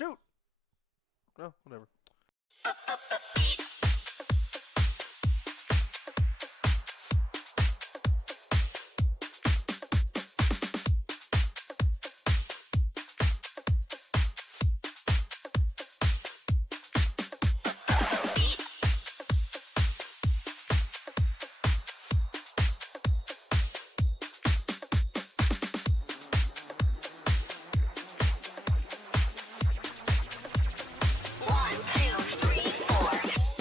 Shoot! No, whatever. One, two, three, four.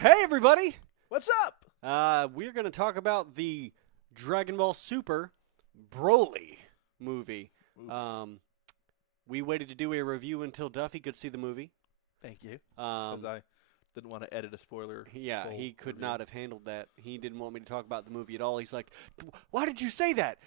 Hey, everybody! What's up? We're going to talk about the Dragon Ball Super Broly movie. We waited to do a review until Duffy could see the movie. Thank you. Because I didn't want to edit a spoiler. Yeah, he could review. not have handled that. He didn't want me to talk about the movie at all. He's like, "Why did you say that?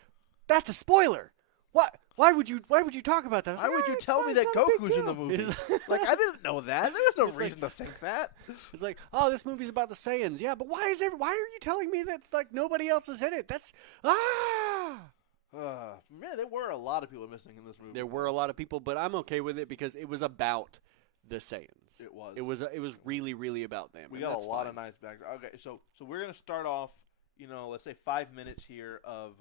That's a spoiler. What? Why would you talk about that?" Why would you tell me that Goku's in the movie? Like, I didn't know that. There's no reason to think that. It's like, oh, this movie's about the Saiyans. Yeah, but why are you telling me that like nobody else is in it? That's Man, there were a lot of people missing in this movie. There were a lot of people, but I'm okay with it because it was about the Saiyans. It was. It was really, really about them. We got a lot of nice background. Okay, so we're gonna start off. Let's say 5 minutes here of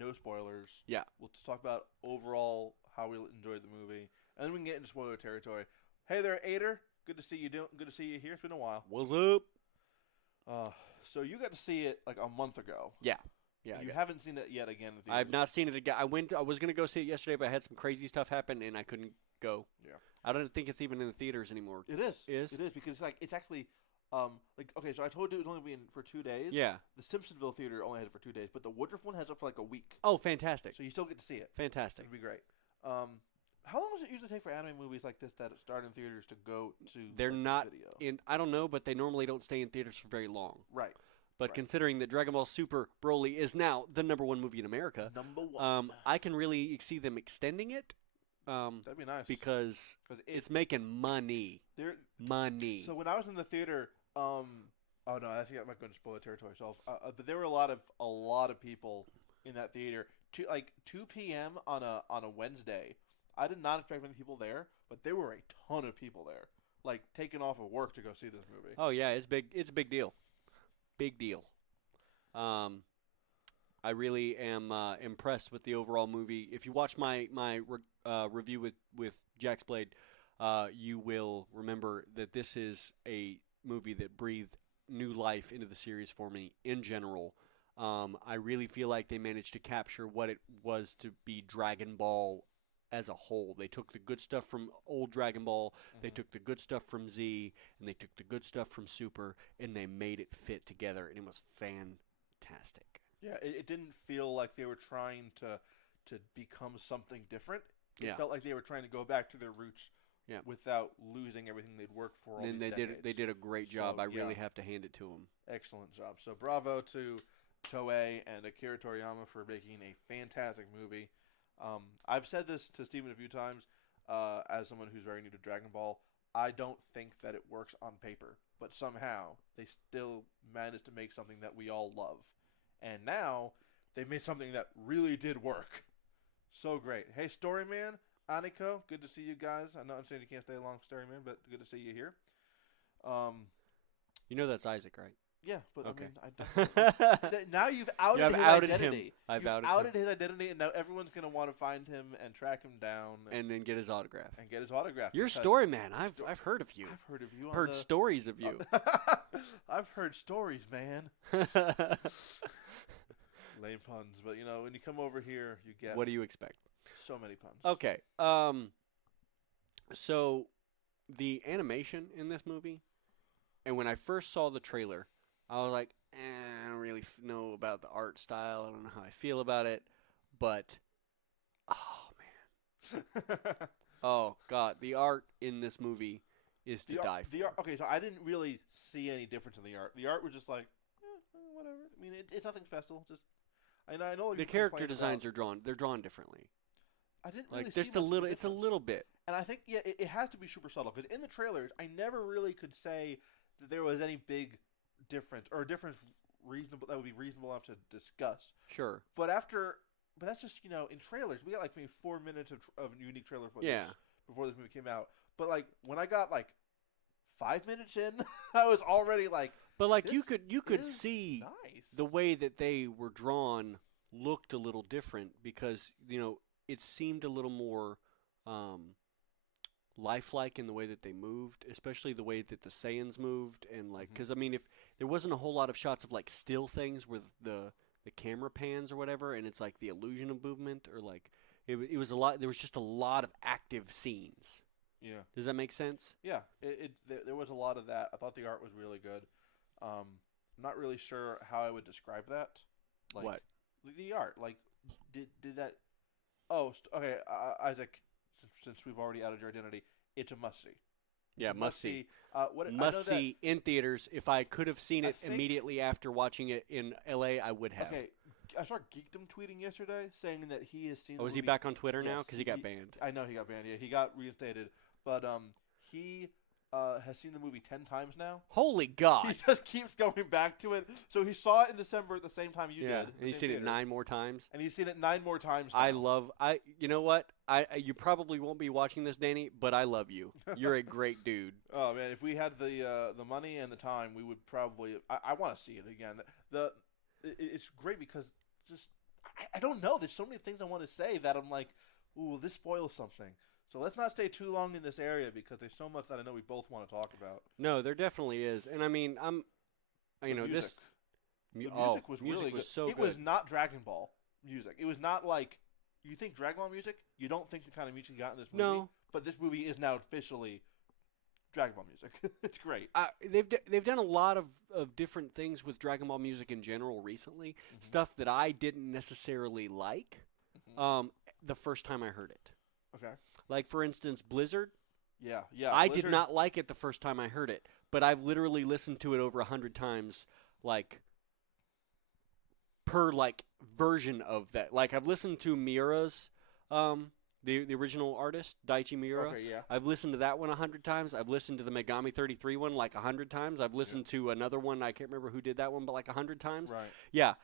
no spoilers. Yeah. We'll just talk about overall how we enjoyed the movie, and then we can get into spoiler territory. Hey there, Ader. Good to see you. Good to see you here. It's been a while. What's up? So you got to see it like a month ago. Yeah. Yeah. You haven't seen it yet again. I have not seen it again. I was gonna go see it yesterday, but I had some crazy stuff happen and I couldn't go. Yeah. I don't think it's even in the theaters anymore. It is. It is? It is because it's actually okay. So I told you it was only being for 2 days. Yeah. The Simpsonville theater only has it for 2 days, but the Woodruff one has it for like a week. Oh, fantastic! So you still get to see it. Fantastic. It'd be great. How long does it usually take for anime movies like this that start in theaters to go to? They're like, not video? I don't know, but they normally don't stay in theaters for very long. Right. But Right. considering that Dragon Ball Super Broly is now the #1 movie in America, #1. I can really see them extending it. That'd be nice Because it's making money. Money. So when I was in the theater, oh no, I think I'm not going to spoil the territory. So, but there were a lot of people in that theater. 2 p.m. on a Wednesday. I did not expect many people there, but there were a ton of people there, like taking off of work to go see this movie. Oh yeah, it's big. It's a big deal. Big deal. I really am impressed with the overall movie. If you watch my review with Jack's Blade, you will remember that this is a movie that breathed new life into the series for me in general. I really feel like they managed to capture what it was to be Dragon Ball as a whole. They took the good stuff from old Dragon Ball, they took the good stuff from Z, and they took the good stuff from Super, and they made it fit together, and it was fantastic. Yeah, it didn't feel like they were trying to become something different. It felt like they were trying to go back to their roots without losing everything they'd worked for all And these decades. they did a great job. So, I really have to hand it to them. Excellent job. So bravo to Toei and Akira Toriyama for making a fantastic movie. I've said this to Steven a few times as someone who's very new to Dragon Ball. I don't think that it works on paper, but somehow they still managed to make something that we all love. And now they've made something that really did work. So great. Hey, Storyman, Aniko, good to see you guys. I know I'm saying you can't stay long, Storyman, but good to see you here. You know that's Isaac, right? Yeah, but Okay. I don't. Now you've outed his identity. Him. I've You've outed his identity, and now everyone's going to want to find him and track him down. and then get his autograph. And get his autograph. You're a story man. I've heard of you. I've heard of you. Heard stories of you. I've heard stories, man. Lame puns, but when you come over here, you get. What do you expect? So many puns. Okay. So the animation in this movie, and when I first saw the trailer, I was like, I don't really know about the art style. I don't know how I feel about it, but oh man, oh god, the art in this movie is to die for. The art. Okay, so I didn't really see any difference in the art. The art was just like, whatever. I mean, it's nothing special. Just I know the character designs are drawn. They're drawn differently. I didn't like really see just a much little. of a It's a difference. little bit. And I think it has to be super subtle because in the trailers, I never really could say that there was any big difference or a difference reasonable that would be reasonable enough to discuss. Sure. But that's just in trailers we got like maybe 4 minutes of unique trailer footage before this movie came out. But like when I got like 5 minutes in, I was already like. But like you could see nice. the way that they were drawn looked a little different because it seemed a little more lifelike in the way that they moved, especially the way that the Saiyans moved, and like because I mean, if there wasn't a whole lot of shots of like still things where the camera pans or whatever, and it's like the illusion of movement or like it was a lot. There was just a lot of active scenes Yeah. Does that make sense? Yeah. There was a lot of that. I thought the art was really good. I'm not really sure how I would describe that. Like What? the art. Like did that? Oh, okay. Isaac, since we've already outed your identity, it's a must see. Yeah, must see. What I know Must see in theaters. If I could have seen I it think- immediately after watching it in L.A., I would have. Okay, I saw Geekdom tweeting yesterday saying that he has seen. Oh, the is he movie- back on Twitter now? Yes, Because he got banned. I know he got banned. Yeah, he got reinstated, but he has seen the movie 10 times now. Holy He God! just keeps going back to it. So he saw it in December at the same time you Yeah, did. and he's seen it 9 more times. And he's seen it 9 more times. Now. You know what? You probably won't be watching this, Danny, but I love you. You're a great dude. Oh man, if we had the money and the time, we would probably. I want to see it again. It's great because just I don't know. There's so many things I want to say that I'm like, ooh, this spoils something. So let's not stay too long in this area because there's so much that I know we both want to talk about. No, there definitely is, and I mean, The music. The music was music really was good. so It good. was not Dragon Ball music. It was not like you think Dragon Ball music. You don't think the kind of music you got in this movie. No. But this movie is now officially Dragon Ball music. It's great. They've done a lot of different things with Dragon Ball music in general recently. Stuff that I didn't necessarily like. The first time I heard it, Okay. like for instance, Blizzard. Yeah. I did Blizzard- not like it the first time I heard it, but I've literally listened to it over 100 times, like per like version of that. Like I've listened to Miura's, the original artist Daichi Miura. Okay. Yeah. I've listened to that one 100 times. I've listened to the Megami 33 one like 100 times. I've listened to another one. I can't remember who did that one, but like 100 times. Right. Yeah,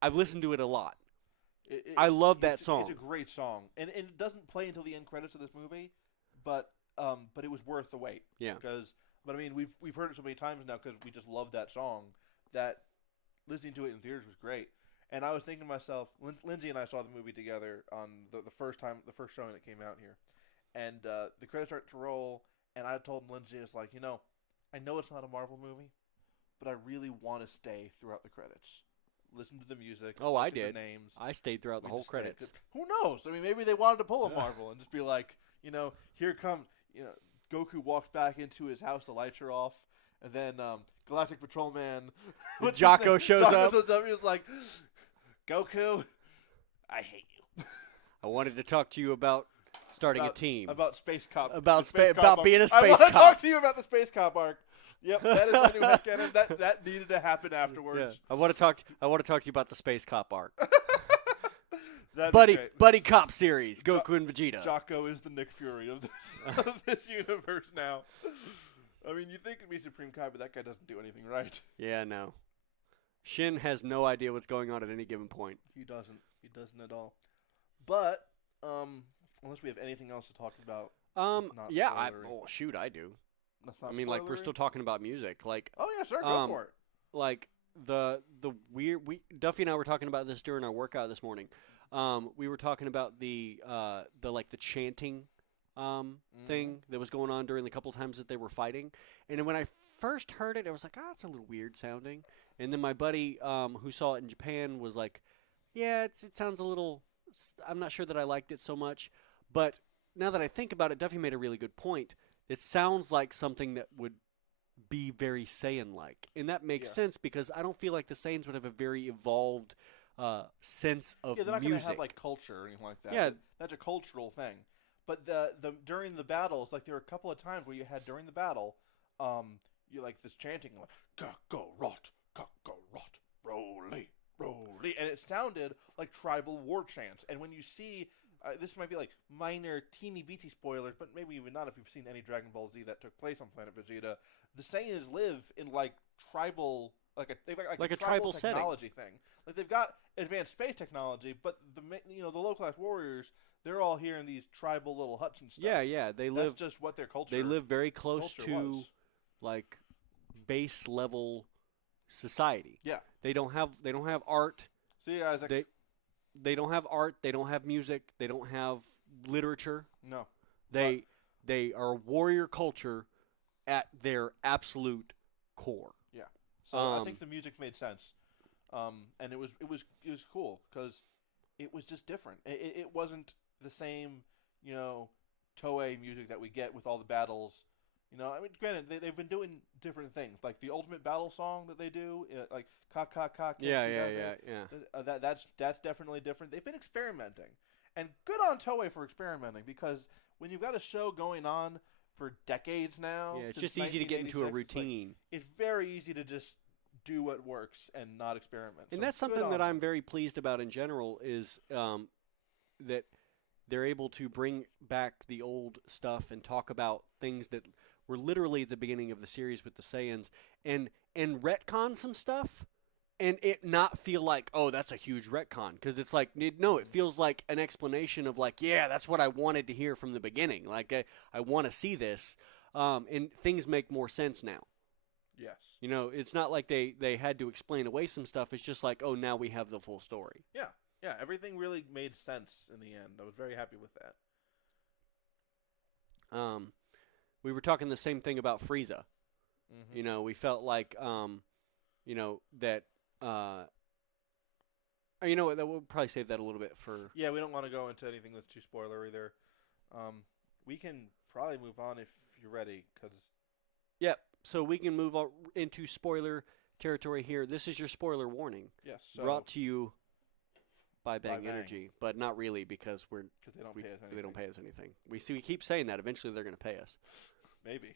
I've listened to it a lot. It- I love that it's- song. It's a great song, and it doesn't play until the end credits of this movie, but it was worth the wait. Yeah. But I mean, we've heard it so many times now because we just love that song that listening to it in theaters was great. And I was thinking to myself, Lindsay and I saw the movie together on the first showing that came out here, and the credits start to roll, and I told Lindsay, it's like, I know it's not a Marvel movie, but I really want to stay throughout the credits. Listen to the music. Oh, look I at the did. names. I stayed throughout the We whole just stayed. credits. Who knows? I mean, maybe they wanted to pull a Marvel and just be like, here comes, Goku walks back into his house, the lights are off, and then Galactic Patrolman, what's his Jocko name? shows up. Shows up. He's like, Goku, I hate you. I wanted to talk to you about starting a team. About Space Cop. About the Space Cop about arc. being a I space want to cop. talk to you about the Space Cop arc. Yep, that is my new headcanon. That needed to happen afterwards. Yeah. I want to talk to you about the space cop arc. That'd be great. buddy cop series. Goku and Vegeta. Jocko is the Nick Fury of this of this universe now. I mean, you think it'd be Supreme Kai, but that guy doesn't do anything right. Yeah, no. Shin has no idea what's going on at any given point. He doesn't. He doesn't at all. But unless we have anything else to talk about, not Yeah. spoilery. Shoot, I do. That's not I mean, like we're spoilery? still talking about music. Like, Oh yeah, sure, go for it. like the weird. Duffy and I were talking about this during our workout this morning. We were talking about the chanting thing that was going on during the couple times that they were fighting. And then when I first heard it, I was like, it's a little weird sounding. And then my buddy who saw it in Japan was like, yeah, it sounds a little. I'm not sure that I liked it so much. But now that I think about it, Duffy made a really good point. It sounds like something that would be very Saiyan-like. And that makes sense because I don't feel like the Saiyans would have a very evolved sense of Yeah, they're not music. gonna have like culture or anything like that. Yeah. That's a cultural thing. But the during the battles, like there were a couple of times where you had during the battle, you like this chanting like Kakarot, Roly, Roly, and it sounded like tribal war chants. And when you see this might be like minor teeny beaty spoilers, but maybe even not if you've seen any Dragon Ball Z that took place on Planet Vegeta. The Saiyans live in like tribal, they've got like a tribal setting. technology thing. Like they've got advanced space technology, but the low class warriors, they're all here in these tribal little huts and stuff. Yeah, they That's live. just what their culture. They live very close culture to was. like base level society. Yeah. They don't have art. See, Isaac. They don't have art. They don't have music. They don't have literature. No. They are a warrior culture at their absolute core. Yeah. So I think the music made sense, and it was cool because it was just different. It wasn't the same, Toei music that we get with all the battles. I mean, granted, they've been doing different things, like the Ultimate Battle song that they do, like "Ka Ka Ka." Yeah, Kenshi yeah, does yeah, it. yeah. That's definitely different. They've been experimenting, and good on Toei for experimenting, because when you've got a show going on for decades now, Yeah, it's since just easy to get into a 1986, routine. it's very easy to just do what works and not experiment. And So that's good something on that I'm them. very pleased about in general is that they're able to bring back the old stuff and talk about things that were literally at the beginning of the series with the Saiyans and retcon some stuff and it not feel like, oh, that's a huge retcon, because it's like, no, it feels like an explanation of like, yeah, that's what I wanted to hear from the beginning. Like I want to see this, and things make more sense now. Yes. It's not like they had to explain away some stuff. It's just like, oh, now we have the full story. Yeah. Yeah. Everything really made sense in the end. I was very happy with that. We were talking the same thing about Frieza. Mm-hmm. We felt like, that. You know what? We'll probably save that a little bit for. Yeah, we don't want to go into anything that's too spoilery there. We can probably move on if you're ready, because Yep. So we can move on into spoiler territory here. This is your spoiler warning, yes, so brought to you by Bang Bang. Energy, but not really, because because they don't pay us anything. they don't pay us anything. We keep saying that. Eventually, they're going to pay us. Maybe.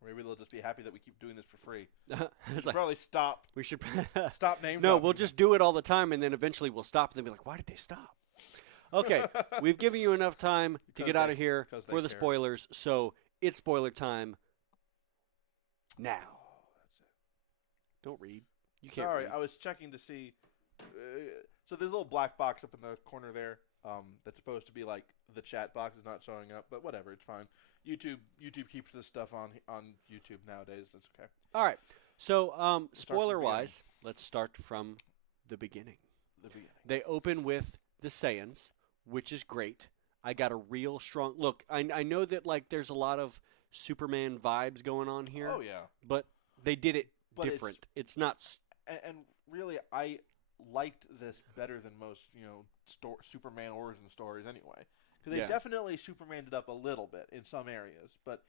Or maybe they'll just be happy that we keep doing this for free. It's We'll probably stop. we should Stop name No, dropping we'll them. just do it all the time, and then eventually we'll stop, and then be like, why did they stop? Okay, we've given you enough time to Because get out they- of here because they for the care. spoilers, so it's spoiler time now. That's it. Don't read. You can't Sorry, read. I was checking to see. So there's a little black box up in the corner there. That's supposed to be like the chat box is not showing up, but whatever, it's fine. YouTube keeps this stuff on YouTube nowadays. That's okay. All right, so from the spoiler-wise, let's start from the beginning. The beginning. They open with the Saiyans, which is great. I got a real strong look. I know that like there's a lot of Superman vibes going on here, Oh yeah, but they did it But it's- different. It's not. and really, I liked this better than most Superman origin stories anyway, because they Yeah. definitely Supermaned it up a little bit in some areas, but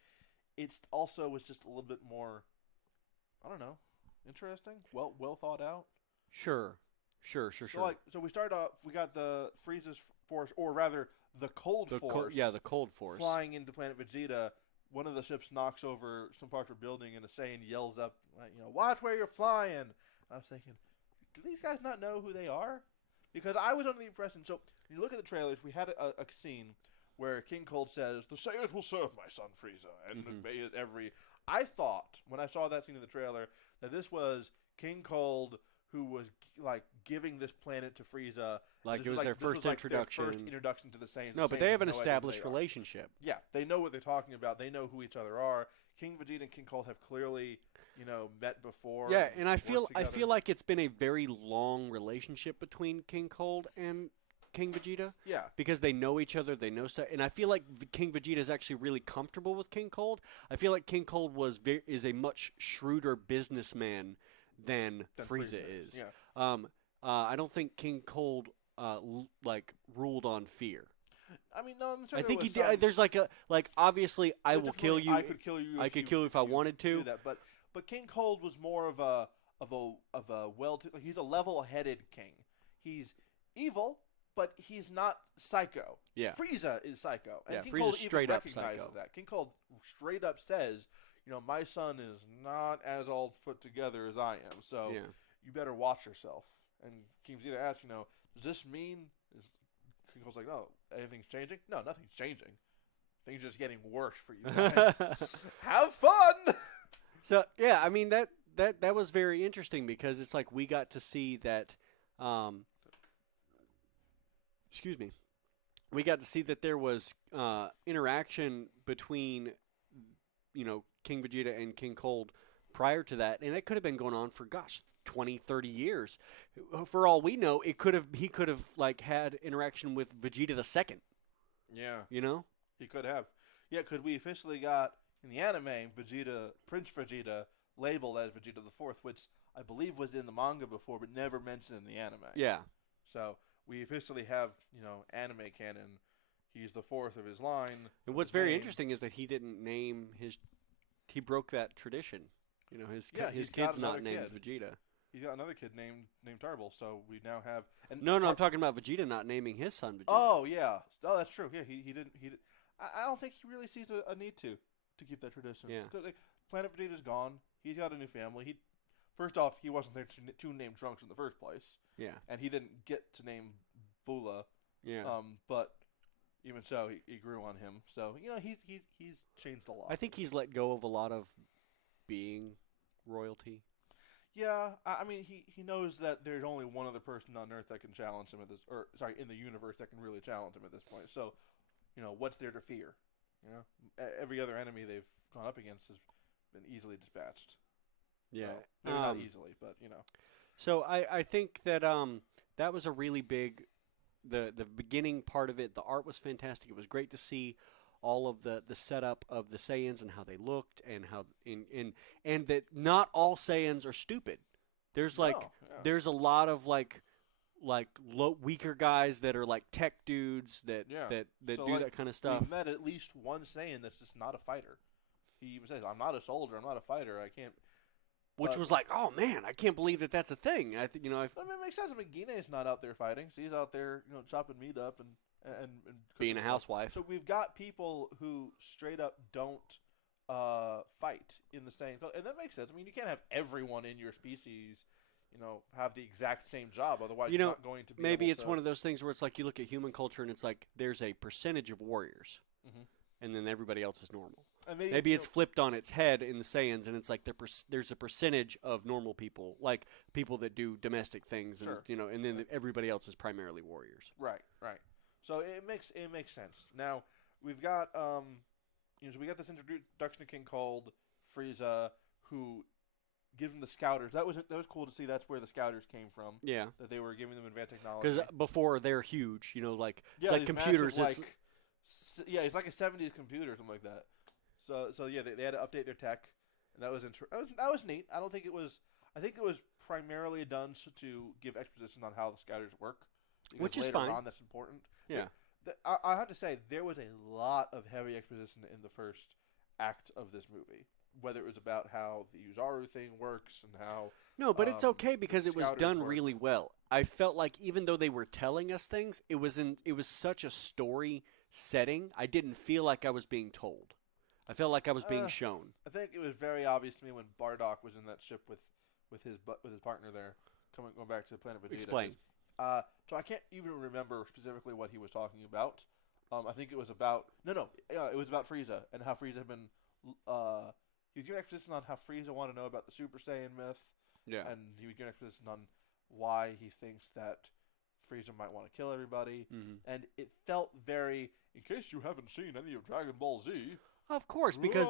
it's also was just a little bit more, I don't know, interesting, well thought out. Sure. So we started off. We got the Frieza's force, or rather, the Cold Force. The Cold Force. Flying into Planet Vegeta. One of the ships knocks over some part of a building, and a Saiyan yells up, "Watch where you're flying!" I was thinking, do these guys not know who they are? Because I was under the impression. So when you look at the trailers, we had a scene where King Cold says, "The Saiyans will serve my son Frieza, and obey his every." I thought when I saw that scene in the trailer that this was King Cold who was like giving this planet to Frieza. Like This it was like- their this first was, like, introduction. Their first introduction to the Saiyans. No, The but they Saiyans have an no idea who established they are. relationship. Yeah, they know what they're talking about. They know who each other are. King Vegeta and King Cold have clearly, met before. Yeah, and I worked feel together. like it's been a very long relationship between King Cold and King Vegeta, Yeah, because they know each other, they know stuff, and I feel like King Vegeta is actually really comfortable with King Cold. I feel like King Cold is a much shrewder businessman than Frieza is. Yeah. I don't think King Cold ruled on fear. I mean, no, I'm sure I there think was he did. some- There's obviously I will kill definitely, you. I could kill you. I could kill you if I wanted to. Do that, but King Cold was more of a he's a level-headed king. He's evil, but he's not psycho. Yeah. Frieza is psycho. And Yeah, King Frieza's Cold even straight up recognizes psycho. that. King Cold straight up says, my son is not as all put together as I am. So Yeah. you better watch yourself. And King Vegeta asks, does this mean? King Cold's like, no, anything's changing? No, nothing's changing. Things are just getting worse for you guys. Have fun! So yeah, I mean that was very interesting, because it's like we got to see that. Excuse me. We got to see that there was interaction between, King Vegeta and King Cold prior to that, and it could have been going on for 20, 30 years. For all we know, he could have had interaction with Vegeta the Second. Yeah. He could have. Yeah, because we officially got, in the anime, Prince Vegeta, labeled as Vegeta the Fourth, which I believe was in the manga before, but never mentioned in the anime. Yeah. So we officially have, anime canon He's the fourth of his line. And what's very interesting is that he didn't name his. He broke that tradition. You know, his kid's not named Vegeta. He's got another kid named Turble. So we now have. And no, I'm talking about Vegeta not naming his son Vegeta. Oh yeah, that's true. Yeah, he didn't. I don't think he really sees a need to keep that tradition. Yeah. Like, Planet Vegeta's gone. He's got a new family. First off, he wasn't there to name Trunks in the first place. Yeah. And he didn't get to name Bula. Yeah. But even so, he grew on him. So he's changed a lot. I think he's let go of a lot of being royalty. Yeah, I mean he knows that there's only one other person on Earth that can challenge him in the universe that can really challenge him at this point. So, what's there to fear? Every other enemy they've gone up against has been easily dispatched. Yeah, well, maybe not easily, but So I think that that was a really big the beginning part of it. The art was fantastic. It was great to see all of the setup of the Saiyans and how they looked and how and that not all Saiyans are stupid. There's there's a lot of weaker guys that are like tech dudes that do that kind of stuff. We've met at least one Saiyan that's just not a fighter. He even says, "I'm not a soldier. I'm not a fighter. I can't." Which was like, oh man, I can't believe that's a thing. I think I mean, it makes sense. I mean, Gine's not out there fighting. So he's out there, chopping meat up and being a housewife. So we've got people who straight up don't fight in the same, and that makes sense. I mean, you can't have everyone in your species, have the exact same job. Otherwise, you're not going to be. Maybe it's one of those things where it's like you look at human culture and it's like there's a percentage of warriors, and then everybody else is normal. And maybe it's flipped on its head in the Saiyans, and it's like there's a percentage of normal people, like people that do domestic things, and and then everybody else is primarily warriors. Right. So it makes sense. Now we've got so we got this introduction of King called Frieza, who gives them the Scouters. That was cool to see. That's where the Scouters came from. Yeah, that they were giving them advanced technology. Because before they're huge, it's like computers. Massive, it's like a '70s computer or something like that. So yeah, they had to update their tech, and that was neat. I think it was primarily done to give exposition on how the Scouters work, which is later fine. on, that's important. Yeah, I have to say there was a lot of heavy exposition in the first act of this movie, whether it was about how the Uzaru thing works and how. No, but it's okay because it was done work. really well. I felt like even though they were telling us things, it was such a story setting. I didn't feel like I was being told. I felt like I was being shown. I think it was very obvious to me when Bardock was in that ship with his partner there, going back to the planet Vegeta. Explain. So I can't even remember specifically what he was talking about. I think it was about it was about Frieza and how Frieza had been. He was giving exposition on how Frieza wanted to know about the Super Saiyan myth. Yeah. And he was giving exposition on why he thinks that Frieza might want to kill everybody. Mm-hmm. And it felt very. In case you haven't seen any of Dragon Ball Z. Of course, because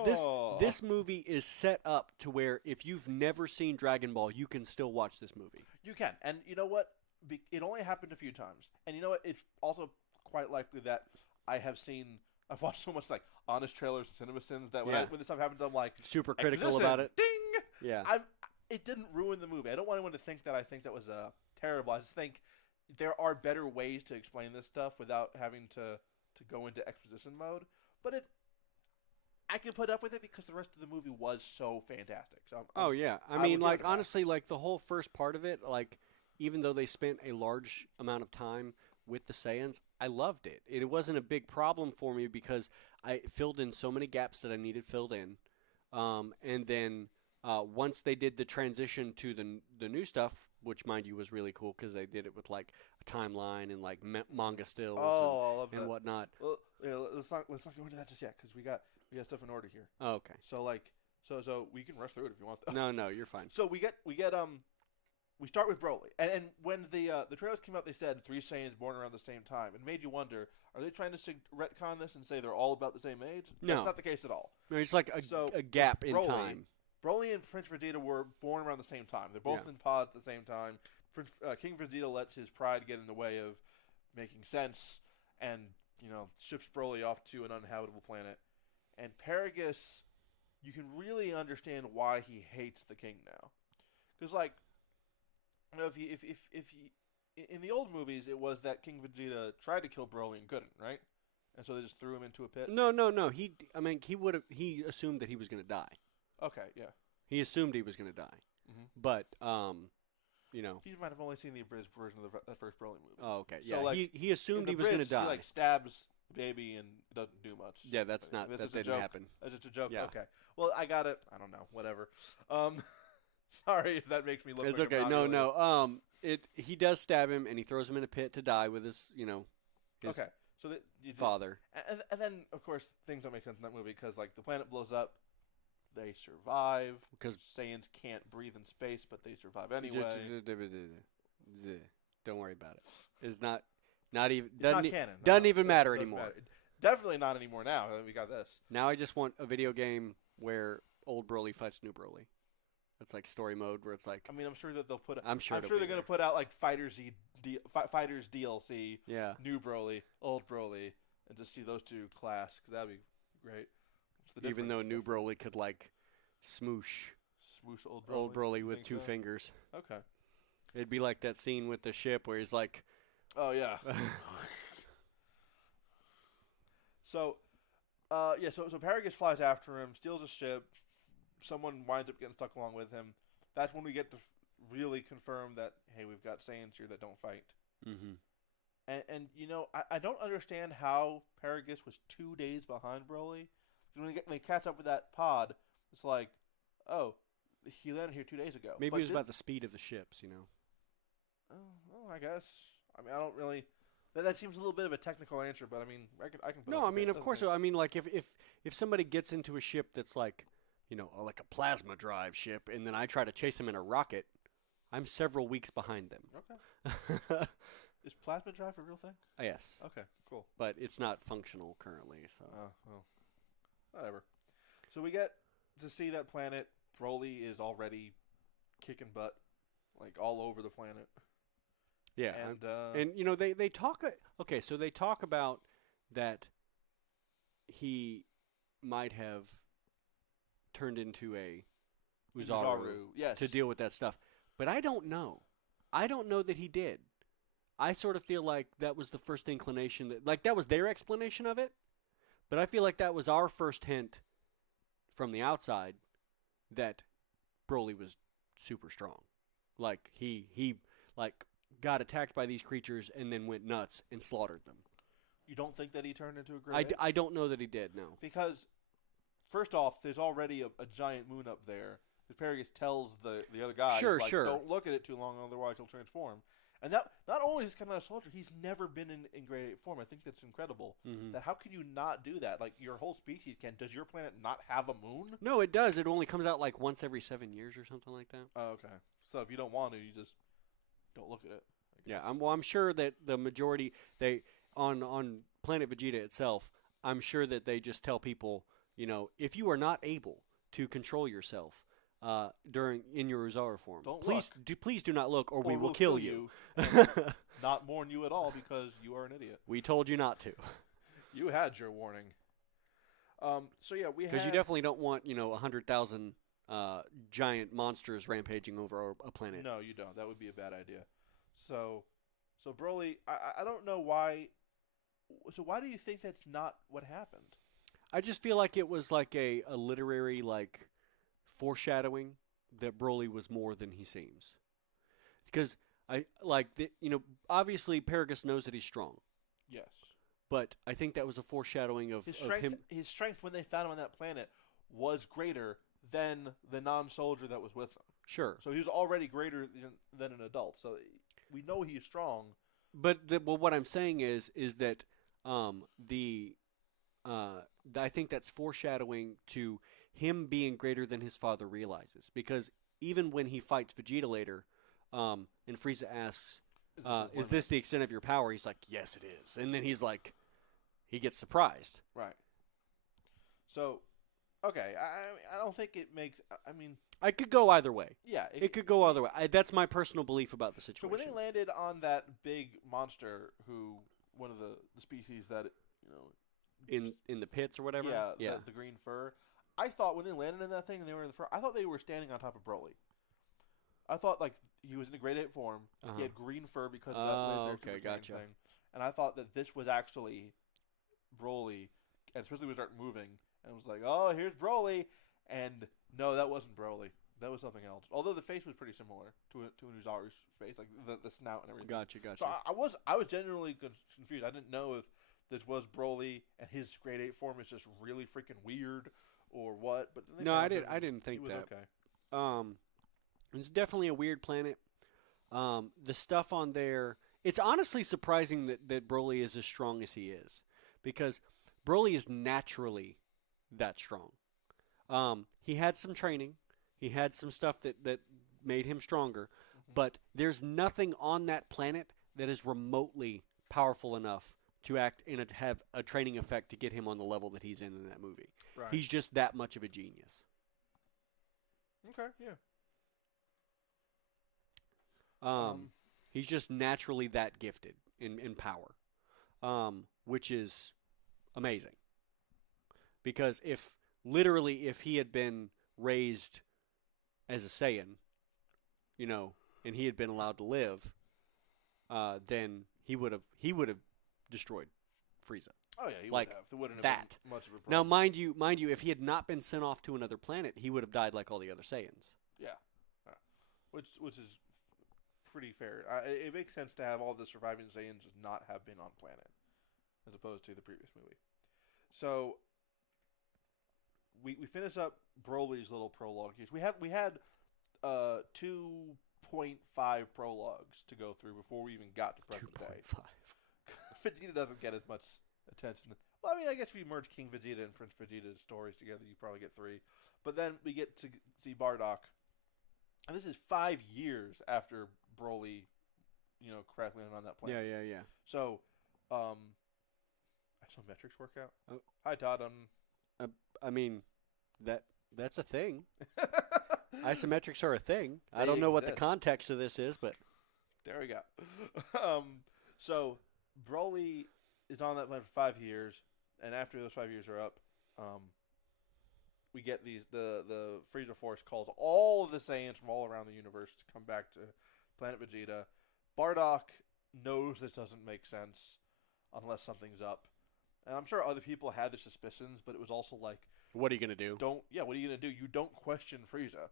this movie is set up to where if you've never seen Dragon Ball, you can still watch this movie. You can. And you know what? It only happened a few times. And you know what? It's also quite likely that I've watched so much like honest trailers and cinema sins that when this stuff happens, I'm like super critical about it. Ding! Yeah. It didn't ruin the movie. I don't want anyone to think that I think that was terrible. I just think there are better ways to explain this stuff without having to go into exposition mode. But I can put up with it because the rest of the movie was so fantastic. So I mean, honestly, the whole first part of it, even though they spent a large amount of time with the Saiyans, I loved it. It wasn't a big problem for me because I filled in so many gaps that I needed filled in. And then once they did the transition to the new stuff, which mind you was really cool because they did it with a timeline and manga stills and whatnot. Well, let's not go into that just yet because we got stuff in order here. Oh, okay. So so we can rush through it if you want. No, you're fine. So we start with Broly, and when the trailers came out, they said 3 Saiyans born around the same time. It made you wonder: are they trying to retcon this and say they're all about the same age? No, that's not the case at all. No, it's a gap in time. Broly and Prince Vegeta were born around the same time. They're both in pods at the same time. King Vegeta lets his pride get in the way of making sense, and ships Broly off to an uninhabitable planet. And Paragus, you can really understand why he hates the king now, because if he in the old movies it was that King Vegeta tried to kill Broly and couldn't, right? and so they just threw him into a pit. No. He assumed that he was going to die. Okay, yeah. He assumed he was going to die. Mm-hmm. But He might have only seen the abridged version of that first Broly movie. Oh, okay. So, Yeah, like, he assumed he was going to die. He like stabs the baby and doesn't do much. Yeah, that didn't happen. That's just a joke. Yeah. Okay. Well, I got it. I don't know. Whatever. Sorry if that makes me look. It's like okay. I'm No, not really- no. He does stab him and he throws him in a pit to die with his Okay. So father. And then of course things don't make sense in that movie because like the planet blows up, they survive Because Saiyans can't breathe in space, but they survive anyway. Don't worry about it. It's not even It's not doesn't canon. doesn't No, even it matter doesn't anymore. matter. Definitely not anymore now. We got this. Now I just want a video game where old Broly fights new Broly. It's like story mode where it's like I mean, I'm sure that they'll put. I'm sure they're it'll be going to there. put out like Fighters DLC, Yeah. new Broly, old Broly, and just see those two clash because that'd be great. What's the Even though difference? new Broly could like smoosh Smoosh old old Broly, Broly you with think two so? fingers. Okay. It'd be like that scene with the ship where he's like Oh yeah. So Paragus flies after him, steals a ship. Someone winds up getting stuck along with him. That's when we get to really confirm that hey, we've got Saiyans here that don't fight. mm-hmm. And I don't understand how Paragus was 2 days behind Broly. When they catch up with that pod, it's like, oh, he landed here 2 days ago. Maybe But it was did- about the speed of the ships, Oh, well, I guess. I mean, I don't really. That seems a little bit of a technical answer, but I mean, I can. Put No, up I with mean, it. of Doesn't course. make- I mean, like if somebody gets into a ship that's like, like a plasma drive ship, and then I try to chase them in a rocket, I'm several weeks behind them. Okay. Is plasma drive a real thing? Yes, Okay, cool. but it's not functional currently. So Oh, well, whatever. So we get to see that planet. Broly is already kicking butt, like all over the planet. yeah, And they talk. Okay, so they talk about that he might have turned into a Uzaru yes, to deal with that stuff, but I don't know. I don't know that he did. I sort of feel like that was the first inclination that was their explanation of it, but I feel like that was our first hint from the outside that Broly was super strong. Like he like got attacked by these creatures and then went nuts and slaughtered them. You don't think that he turned into a grade? I don't know that he did. No. Because first off, there's already a giant moon up there. Paragus tells the other guy, Sure, he's like, sure. don't look at it too long, otherwise he'll transform. And that not only is he kind of a soldier, he's never been in grade 8 form. I think that's incredible. Mm-hmm. That how can you not do that? Like your whole species can. Does your planet not have a moon? No, it does. It only comes out like once every 7 years or something like that. Oh, okay. So if you don't want to, you just don't look at it. I Yeah, guess. I'm sure that the majority on Planet Vegeta itself, I'm sure that they just tell people, if you are not able to control yourself in your Uzaru form, Don't please do not look, or we Or will we'll kill you. and not warn you at all because you are an idiot. We told you not to, You had your warning. So yeah, we because you have- definitely don't want 100,000 giant monsters rampaging over a planet. No, you don't. That would be a bad idea. So Broly, I don't know why. So why do you think that's not what happened? I just feel like it was like a literary foreshadowing that Broly was more than he seems. Because obviously Paragus knows that he's strong, Yes. but I think that was a foreshadowing of him. His strength when they found him on that planet was greater than the non-soldier that was with him. Sure, So he was already greater than an adult. So we know he's strong. but what I'm saying is that I think that's foreshadowing to him being greater than his father realizes. Because even when he fights Vegeta later, and Frieza asks, "Is this the extent of your power?" He's like, "Yes, it is." And then he gets surprised. Right. So, okay, I don't think it makes. I mean, I could go either way. yeah, It could go either way. That's my personal belief about the So situation. when they landed on that big monster, one of the species that in the pits or whatever. yeah, the green fur, I thought when they landed in that thing and they were in the fur, I thought they were standing on top of Broly. I thought like he was in a grade 8 form. He had green fur because of that Oh, laser okay, super gotcha. thing, and I thought that this was actually Broly, and especially when we start moving, and it was like, oh, here's Broly, and no, that wasn't Broly. That was something else. Although the face was pretty similar to Uzaru's face, like the snout and everything. Gotcha. So I was genuinely confused. I didn't know if this was Broly and his Grade 8 form is just really freaking weird or what. But No, I didn't think that. Okay. It's definitely a weird planet. The stuff on there, it's honestly surprising that Broly is as strong as he is, because Broly is naturally that strong. He had some training. He had some stuff that made him stronger, but there's nothing on that planet that is remotely powerful enough to have a training effect to get him on the level that he's in that movie. Right. He's just that much of a genius. Okay, yeah. He's just naturally that gifted in power, which is amazing. Because if he had been raised as a Saiyan, and he had been allowed to live, then he would have destroyed Frieza. Oh yeah, he like would have. There wouldn't have that. been much of a Now, problem. mind you, if he had not been sent off to another planet, he would have died like all the other Saiyans. Yeah, which is pretty fair. It makes sense to have all the surviving Saiyans just not have been on planet, as opposed to the previous movie. So we finish up Broly's little prologue. We had 2.5 prologues to go through before we even got to present day. 2.5. Vegeta doesn't get as much attention. Well, I mean, I guess if you merge King Vegeta and Prince Vegeta's stories together, you probably get 3. But then we get to see Bardock, and this is 5 years after Broly, crackling on that planet. Yeah. So, isometrics work out. Oh. Hi, Todd. I mean, that's a thing. Isometrics are a thing. They I don't know what the exist. context of this is, but There we go. So Broly is on that planet for 5 years, and after those 5 years are up, we get the Frieza Force calls all of the Saiyans from all around the universe to come back to planet Vegeta. Bardock knows this doesn't make sense unless something's up, and I'm sure other people had their suspicions, but it was also like, what are you gonna do? What are you gonna do? You don't question Frieza.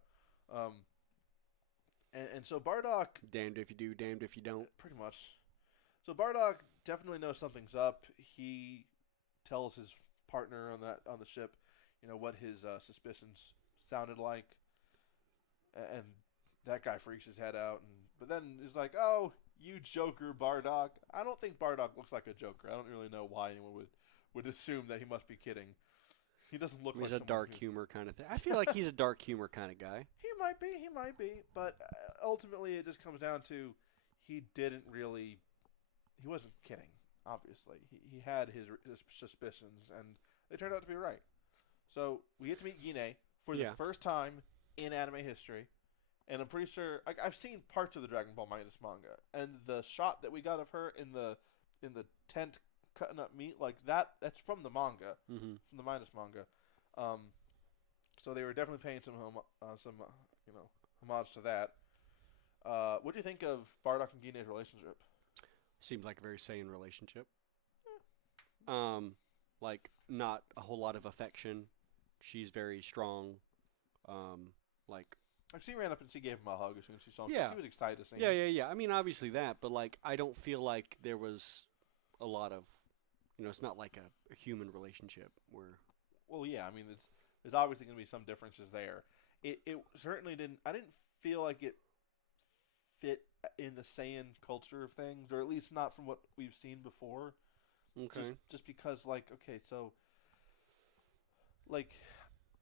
And so Bardock, Damned if you do, damned if you don't. pretty much. So Bardock definitely knows something's up. He tells his partner on the ship, what his suspicions sounded like, and that guy freaks his head out. But then is like, "Oh, you Joker, Bardock." I don't think Bardock looks like a Joker. I don't really know why anyone would assume that he must be kidding. He doesn't look like He's a someone dark humor kind of thing. I feel like he's a dark humor kind of guy. He might be, but ultimately it just comes down to he wasn't kidding, obviously. He had his suspicions, and they turned out to be right. So we get to meet Gine for the first time in anime history, and I'm pretty sure I've seen parts of the Dragon Ball Minus manga, and the shot that we got of her in the tent cutting up meat like that's from the manga, Mm-hmm. from the Minus manga. So they were definitely paying some homage to that. What do you think of Bardock and Gine's relationship? Seems like a very Saiyan relationship. Like not a whole lot of affection. She's very strong. She ran up and she gave him a hug as soon as she saw him. Yeah. She was excited to see him. Yeah. I mean, obviously that, but I don't feel like there was a lot of, it's not like a human relationship where. Well, yeah. I mean, there's obviously going to be some differences there. It certainly didn't. I didn't feel like it fit in the Saiyan culture of things, or at least not from what we've seen before. Okay. Just because,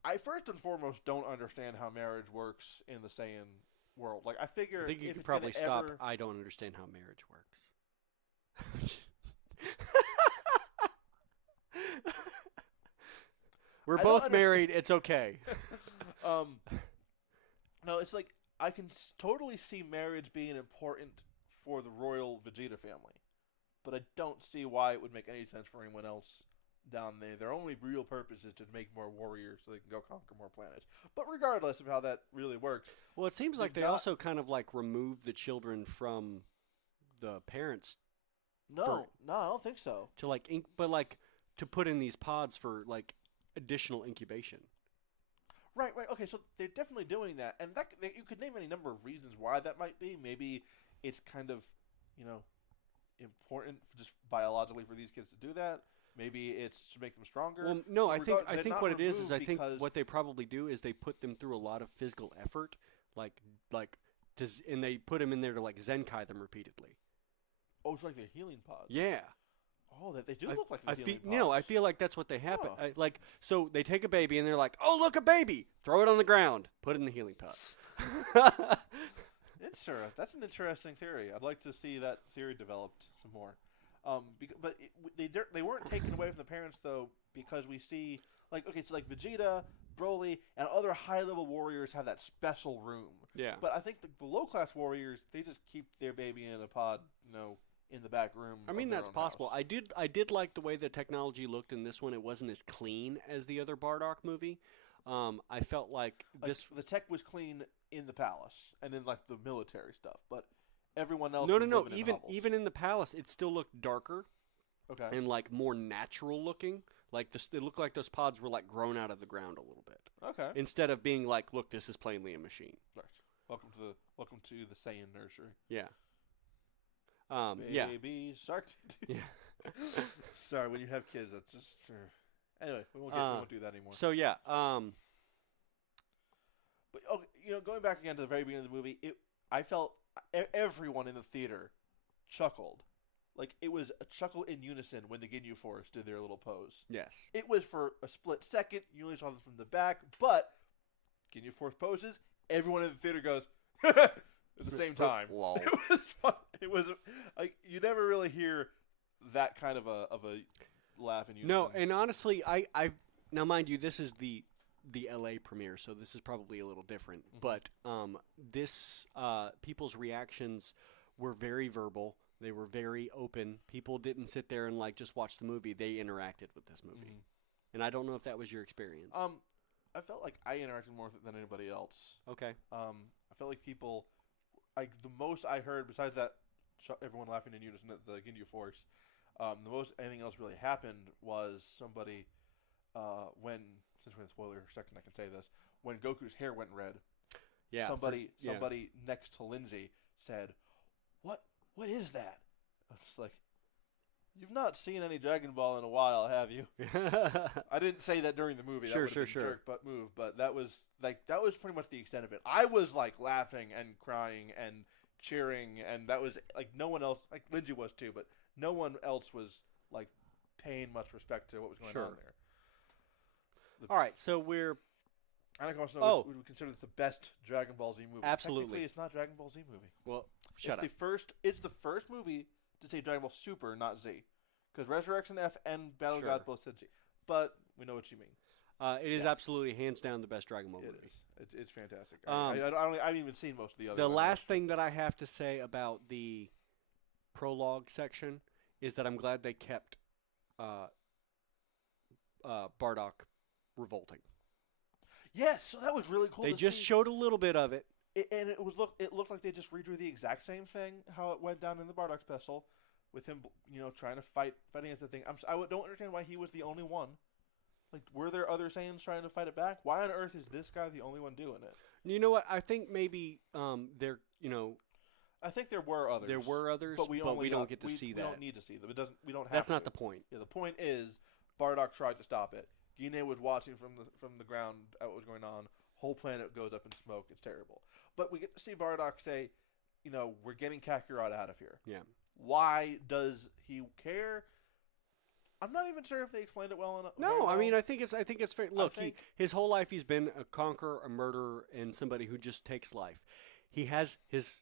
I first and foremost don't understand how marriage works in the Saiyan world. I figure. I think you if could it's probably gonna stop. ever- I don't understand how marriage works. We're I don't both understand- married. It's okay. No, it's like I can totally see marriage being important for the royal Vegeta family, but I don't see why it would make any sense for anyone else down there. Their only real purpose is to make more warriors so they can go conquer more planets. But regardless of how that really works, Well, it seems like they got- also kind of removed the children from the parents no, I don't think so. to to put in these pods for like additional incubation. Right. Okay, so they're definitely doing that, and you could name any number of reasons why that might be. Maybe it's kind of, important just biologically for these kids to do that. Maybe it's to make them stronger. Well, no, But I think what it is I think because, what they probably do is they put them through a lot of physical effort, and they put them in there to like Zenkai them repeatedly. Oh, it's like they're healing pods. Yeah. Oh, they do look like they're healing pods. No, I feel like that's what they happen. Huh. So they take a baby and they're like, "Oh, look, a baby! Throw it on the ground, put it in the healing pod." That's an interesting theory. I'd like to see that theory developed some more. But they weren't taken away from the parents though, because we see like Vegeta, Broly, and other high-level warriors have that special room. Yeah. But I think the low-class warriors, they just keep their baby in a pod, in the back room. I mean, of their that's own possible. house. I did like the way the technology looked in this one. It wasn't as clean as the other Bardock movie. I felt like this. The tech was clean in the palace and in like the military stuff, but everyone else. No. was living in hovels. Even in the palace, it still looked darker. Okay. And like more natural looking. Like it looked like those pods were like grown out of the ground a little bit. Okay. Instead of being like, look, this is plainly a machine. Right. Welcome to the Saiyan nursery. Yeah. Baby Shark. Yeah. Sorry, when you have kids, that's just. Anyway, we won't do that anymore. So yeah. But going back again to the very beginning of the movie, I felt everyone in the theater chuckled. Like, it was a chuckle in unison when the Ginyu Force did their little pose. Yes. It was for a split second. You only saw them from the back. But Ginyu Force poses, everyone in the theater goes, at the same time. Lol. It was fun. It was, like, you never really hear that kind of a laugh in unison. No, and honestly, I now mind you, this is the LA premiere, so this is probably a little different. Mm-hmm. But this people's reactions were very verbal. They were very open. People didn't sit there and like just watch the movie. They interacted with this movie. Mm-hmm. And I don't know if that was your experience. I felt like I interacted more than anybody else. Okay. I felt like people, like the most I heard besides that, everyone laughing in unison at the Ginyu Force. The most anything else really happened was somebody, since we're in spoiler section, I can say this. When Goku's hair went red, Yeah. somebody next to Lindsay said, What is that? I was just like, you've not seen any Dragon Ball in a while, have you? I didn't say that during the movie. Sure. Jerk butt move, but that was pretty much the extent of it. I was like laughing and crying and cheering, and that was like no one else. Like Lindsay was too, but no one else was like paying much respect to what was going on there. All right, so we're. I think also we would consider this the best Dragon Ball Z movie. Absolutely. Technically, it's not Dragon Ball Z movie. Well, shut up. It's the first movie to say Dragon Ball Super, not Z, because Resurrection F and Battle of Gods both said Z. But we know what you mean. It is absolutely hands down the best Dragon Ball movie. It is. It's fantastic. I haven't even seen most of the other. The last thing that I have to say about the prologue section is that I'm glad they kept Bardock revolting. Yes, so that was really cool. They to just see. showed a little bit of it. It looked like they just redrew the exact same thing how it went down in the Bardock special, with him trying to fight against the thing. I don't understand why he was the only one. Like, were there other Saiyans trying to fight it back? Why on earth is this guy the only one doing it? You know what? I think maybe there. I think there were others. There were others, but we don't get to see that. We don't need to see them. We don't have. That's to. not the point. Yeah, the point is Bardock tried to stop it. Gine was watching from the ground at what was going on. Whole planet goes up in smoke. It's terrible. But we get to see Bardock say, we're getting Kakarot out of here. Yeah. Why does he care? I'm not even sure if they explained it well enough. No, I mean, I think it's fair. Look, his whole life he's been a conqueror, a murderer, and somebody who just takes life. He has his,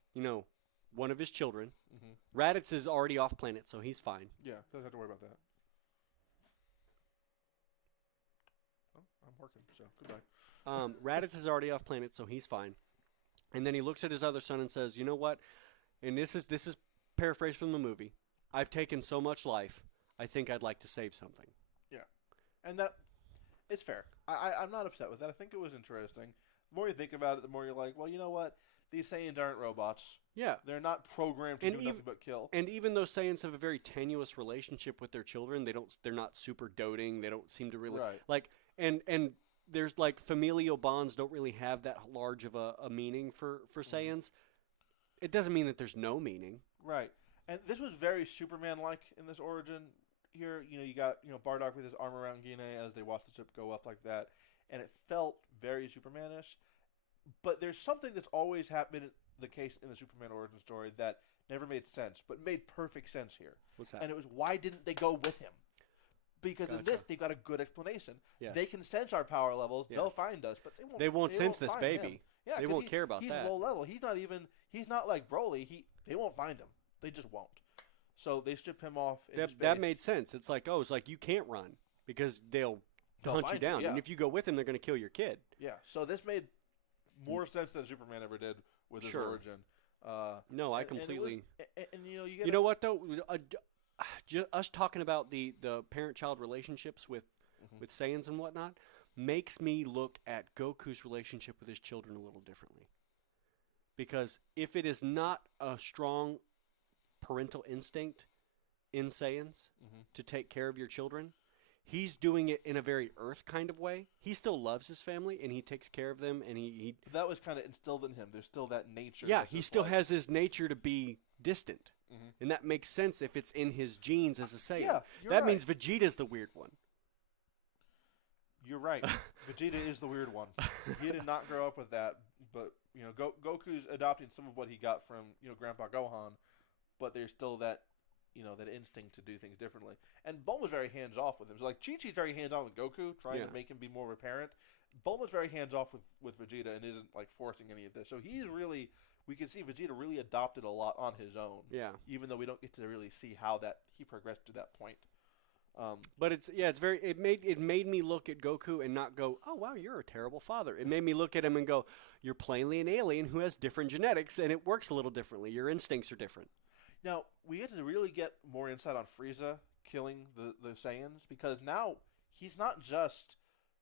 one of his children. Mm-hmm. Raditz is already off planet, so he's fine. Yeah, doesn't have to worry about that. I'm working, so goodbye. Raditz is already off planet, so he's fine. And then he looks at his other son and says, "You know what?" And this is paraphrased from the movie. "I've taken so much life. I think I'd like to save something." Yeah, and that it's fair. I'm not upset with that. I think it was interesting. The more you think about it, the more you're like, well, you know what? these Saiyans aren't robots. Yeah. They're not programmed to do nothing but kill. And even though Saiyans have a very tenuous relationship with their children, they're not super doting. They don't seem to really like and there's like familial bonds don't really have that large of a meaning for Saiyans. It doesn't mean that there's no meaning. Right. And this was very Superman-like in this origin. Here, you got, Bardock with his arm around Gine as they watch the ship go up like that. And it felt very Superman-ish. But there's something that's always been the case in the Superman origin story that never made sense, but made perfect sense here. What's that? And it was, why didn't they go with him? Because in this, they've got a good explanation. Yes. They can sense our power levels. Yes. They'll find us, but they won't sense this find baby. him. Yeah, they won't care about he's that. He's low level. He's not like Broly. They won't find him. They just won't. So they strip him off. That made sense. It's like, you can't run because they'll hunt you down. Yeah. And if you go with them, they're going to kill your kid. Yeah. So this made more sense than Superman ever did with his origin. No, I completely. And you know what though? Us talking about the parent-child relationships with Saiyans and whatnot makes me look at Goku's relationship with his children a little differently. Because if it is not a strong parental instinct in Saiyans to take care of your children, he's doing it in a very Earth kind of way. He still loves his family and he takes care of them, and he that was kind of instilled in him. There's still that nature. Yeah, he still has this nature to be distant. And that makes sense if it's in his genes as a Saiyan. Yeah, that means Vegeta's the weird one. You're right. Vegeta is the weird one. He did not grow up with that, but Goku's adopting some of what he got from Grandpa Gohan, but there's still that that instinct to do things differently. And Bulma's very hands off with him. So like Chi-Chi's very hands on with Goku, trying to make him be more of a parent. Bulma's very hands off with Vegeta and isn't like forcing any of this. So we can see Vegeta really adopted a lot on his own. Yeah. Even though we don't get to really see how he progressed to that point. But it made me look at Goku and not go, oh wow, you're a terrible father. It made me look at him and go, you're plainly an alien who has different genetics and it works a little differently. Your instincts are different. Now we get to really get more insight on Frieza killing the Saiyans, because now he's not just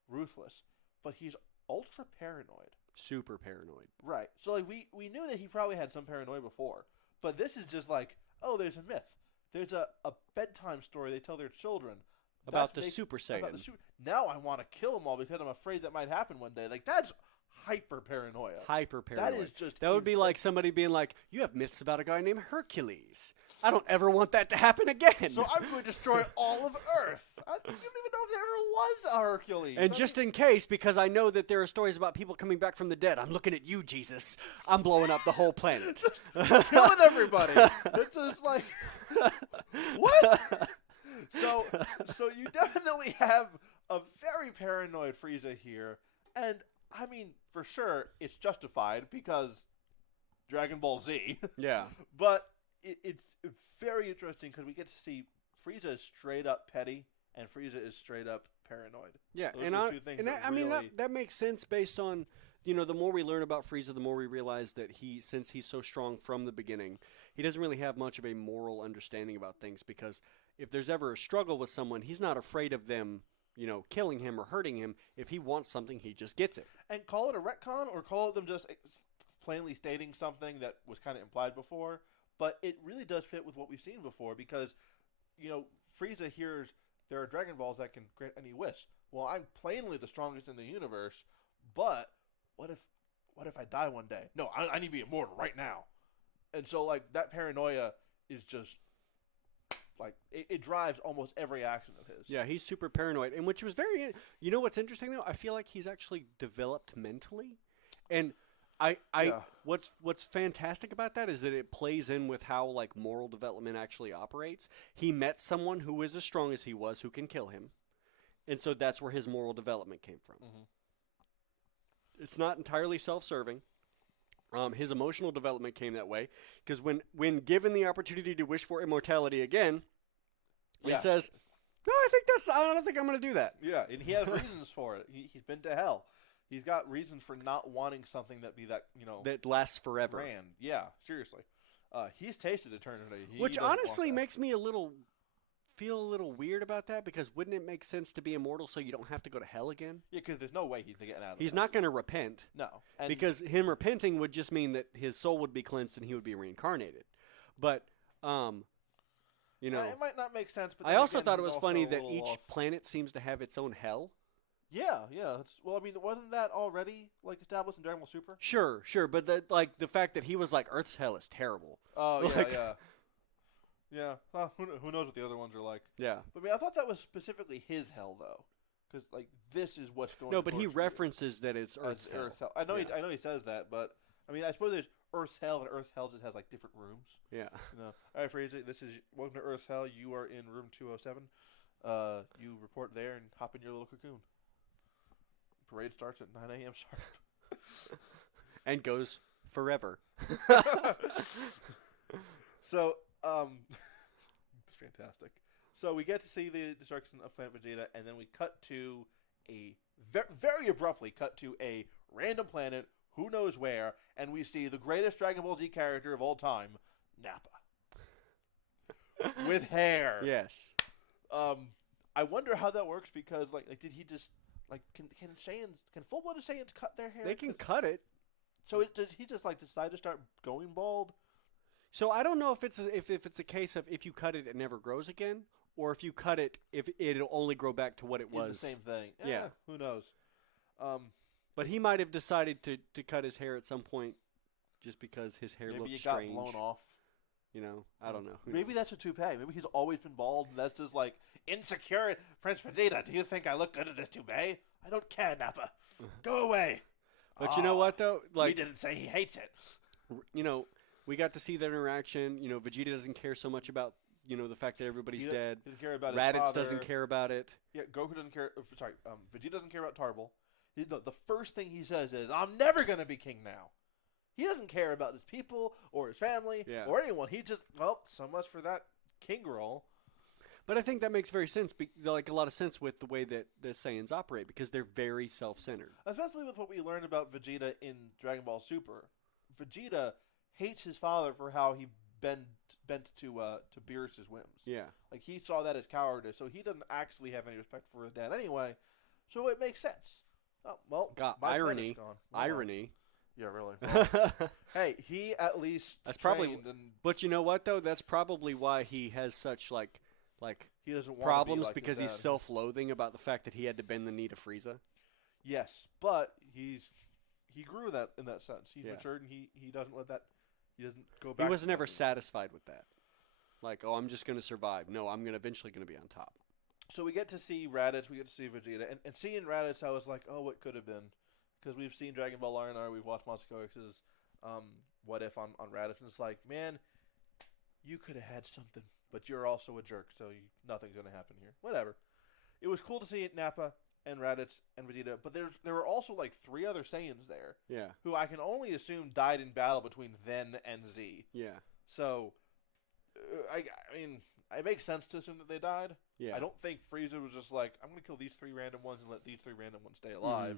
ruthless, but he's ultra paranoid. Super paranoid. Right. So like we knew that he probably had some paranoia before, but this is just like, oh, there's a myth. There's a bedtime story they tell their children about the Super Saiyan. Now I want to kill them all because I'm afraid that might happen one day. Like, that's hyper paranoia. Hyper paranoid. That is just. That would be like somebody being like, "You have myths about a guy named Hercules. I don't ever want that to happen again. So I'm going to destroy all of Earth. I don't even know if there ever was a Hercules. And just in case, because I know that there are stories about people coming back from the dead, I'm looking at you, Jesus. I'm blowing up the whole planet. Just killing everybody. It's just like, what? So you definitely have a very paranoid Frieza here. And, I mean, for sure, it's justified because Dragon Ball Z. Yeah. But it's very interesting because we get to see Frieza is straight up petty and Frieza is straight up paranoid. Yeah, Those that makes sense based on, the more we learn about Frieza, the more we realize that since he's so strong from the beginning, he doesn't really have much of a moral understanding about things, because if there's ever a struggle with someone, he's not afraid of them, killing him or hurting him. If he wants something, he just gets it. And call it a retcon or call it them just plainly stating something that was kind of implied before. But it really does fit with what we've seen before because, Frieza hears there are Dragon Balls that can grant any wish. Well, I'm plainly the strongest in the universe, but what if I die one day? No, I need to be immortal right now. And so, like, that paranoia is just, like, it drives almost every action of his. Yeah, he's super paranoid. And which was very, what's interesting, though? I feel like he's actually developed mentally. And what's fantastic about that is that it plays in with how like moral development actually operates. He met someone who is as strong as he was who can kill him, and so that's where his moral development came from. Mm-hmm. It's not entirely self-serving. His emotional development came that way because when given the opportunity to wish for immortality again, he says, "No, I don't think I'm going to do that." Yeah, and he has reasons for it. He's been to hell. He's got reasons for not wanting something that be that, that lasts forever. Grand. Yeah, seriously. He's tasted eternity. Which honestly makes me a little feel a little weird about that because wouldn't it make sense to be immortal so you don't have to go to hell again? Yeah, because there's no way he's getting out of He's that. not going to repent. No. And Because him repenting would just mean that his soul would be cleansed and he would be reincarnated. But, you know, it might not make sense. But I then also again, thought it he's was funny also a that little each off. planet seems to have its own hell. Yeah. Well, I mean, wasn't that already like established in Dragon Ball Super? Sure, but the fact that he was like, Earth's hell is terrible. Oh Like- yeah. Well, who knows what the other ones are like? Yeah. But I mean, I thought that was specifically his hell though, because like this is what's going. No, but he towards references that it's Earth's hell. Earth's hell. I know. Yeah. I know he says that, but I mean, I suppose there's Earth's hell, and Earth's hell just has like different rooms. Yeah. You know. All right, Fraser. This is welcome to Earth's hell. You are in room 207. You report there and hop in your little cocoon. Parade starts at 9 a.m. sharp. And goes forever. So, it's fantastic. So we get to see the destruction of Planet Vegeta, and then we cut to a very abruptly cut to a random planet, who knows where, and we see the greatest Dragon Ball Z character of all time, Nappa, with hair. Yes. I wonder how that works because like did he just like can full-blooded Saiyans cut their hair? They can cut it. So did he just like decide to start going bald? So I don't know if it's a case of if you cut it, it never grows again, or if you cut it, if it'll only grow back to what it was. The same thing. Yeah. Who knows? But he might have decided to cut his hair at some point, just because his hair Maybe looked it strange. got blown off. You know, I don't know. Who Maybe knows? that's a toupee. Maybe he's always been bald, and that's just like insecure. Prince Vegeta, do you think I look good in this toupee? I don't care, Nappa. Go away. But you know what though? He Like, didn't say he hates it. you know, we got to see that interaction. You know, Vegeta doesn't care so much about the fact that everybody's He dead. doesn't care about his Raditz father. doesn't care about it. Yeah, Goku doesn't care. Sorry, Vegeta doesn't care about Tarbal. The first thing he says is, "I'm never gonna be king now." He doesn't care about his people or his family or anyone. He just so much for that king role. But I think that makes very sense, like a lot of sense with the way that the Saiyans operate, because they're very self-centered. Especially with what we learned about Vegeta in Dragon Ball Super. Vegeta hates his father for how he bent to Beerus's whims. Yeah. Like he saw that as cowardice, so he doesn't actually have any respect for his dad anyway. So it makes sense. Oh, well, God, my irony. planet's gone. Irony. Yeah, really. Well, hey, he at least That's probably. trained and But you know what though? That's probably why he has such like he doesn't want problems, to be like because his he's dad. self-loathing about the fact that he had to bend the knee to Frieza. Yes, but he grew that in that sense. He's Yeah. matured, and he doesn't let that. He doesn't go back. He was to never that. satisfied with that. Like, oh, I'm just going to survive. No, I'm eventually going to be on top. So we get to see Raditz, we get to see Vegeta, and seeing Raditz, I was like, oh, what could have been? Because we've seen Dragon Ball R&R, we've watched Monster X's What If on Raditz, and it's like, man, you could have had something, but you're also a jerk, so nothing's going to happen here. Whatever. It was cool to see Nappa and Raditz and Vegeta, but there were also like 3 other Saiyans there, Yeah. who I can only assume died in battle between then and Z. Yeah. So, I mean, it makes sense to assume that they died. Yeah. I don't think Frieza was just like, I'm going to kill these 3 random ones and let these 3 random ones stay alive.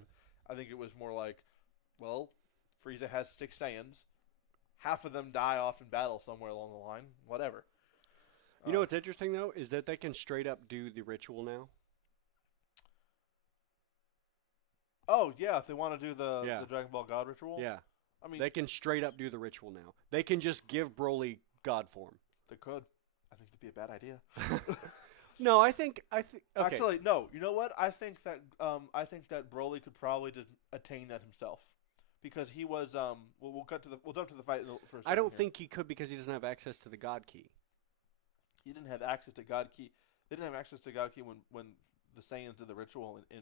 I think it was more like, well, Frieza has 6 Saiyans. Half of them die off in battle somewhere along the line. Whatever. You know what's interesting, though, is that they can straight up do the ritual now. Oh, yeah, if they want to do the Dragon Ball God ritual. Yeah. I mean, They can straight up do the ritual now. They can just give Broly God form. they could. I think that'd be a bad idea. No, I think okay. Actually, no. You know what? I think that Broly could probably just attain that himself, because he was we'll jump to the fight for a second I don't here. think he could, because he doesn't have access to the God key. He didn't have access to God key. They didn't have access to God key when the Saiyans did the ritual in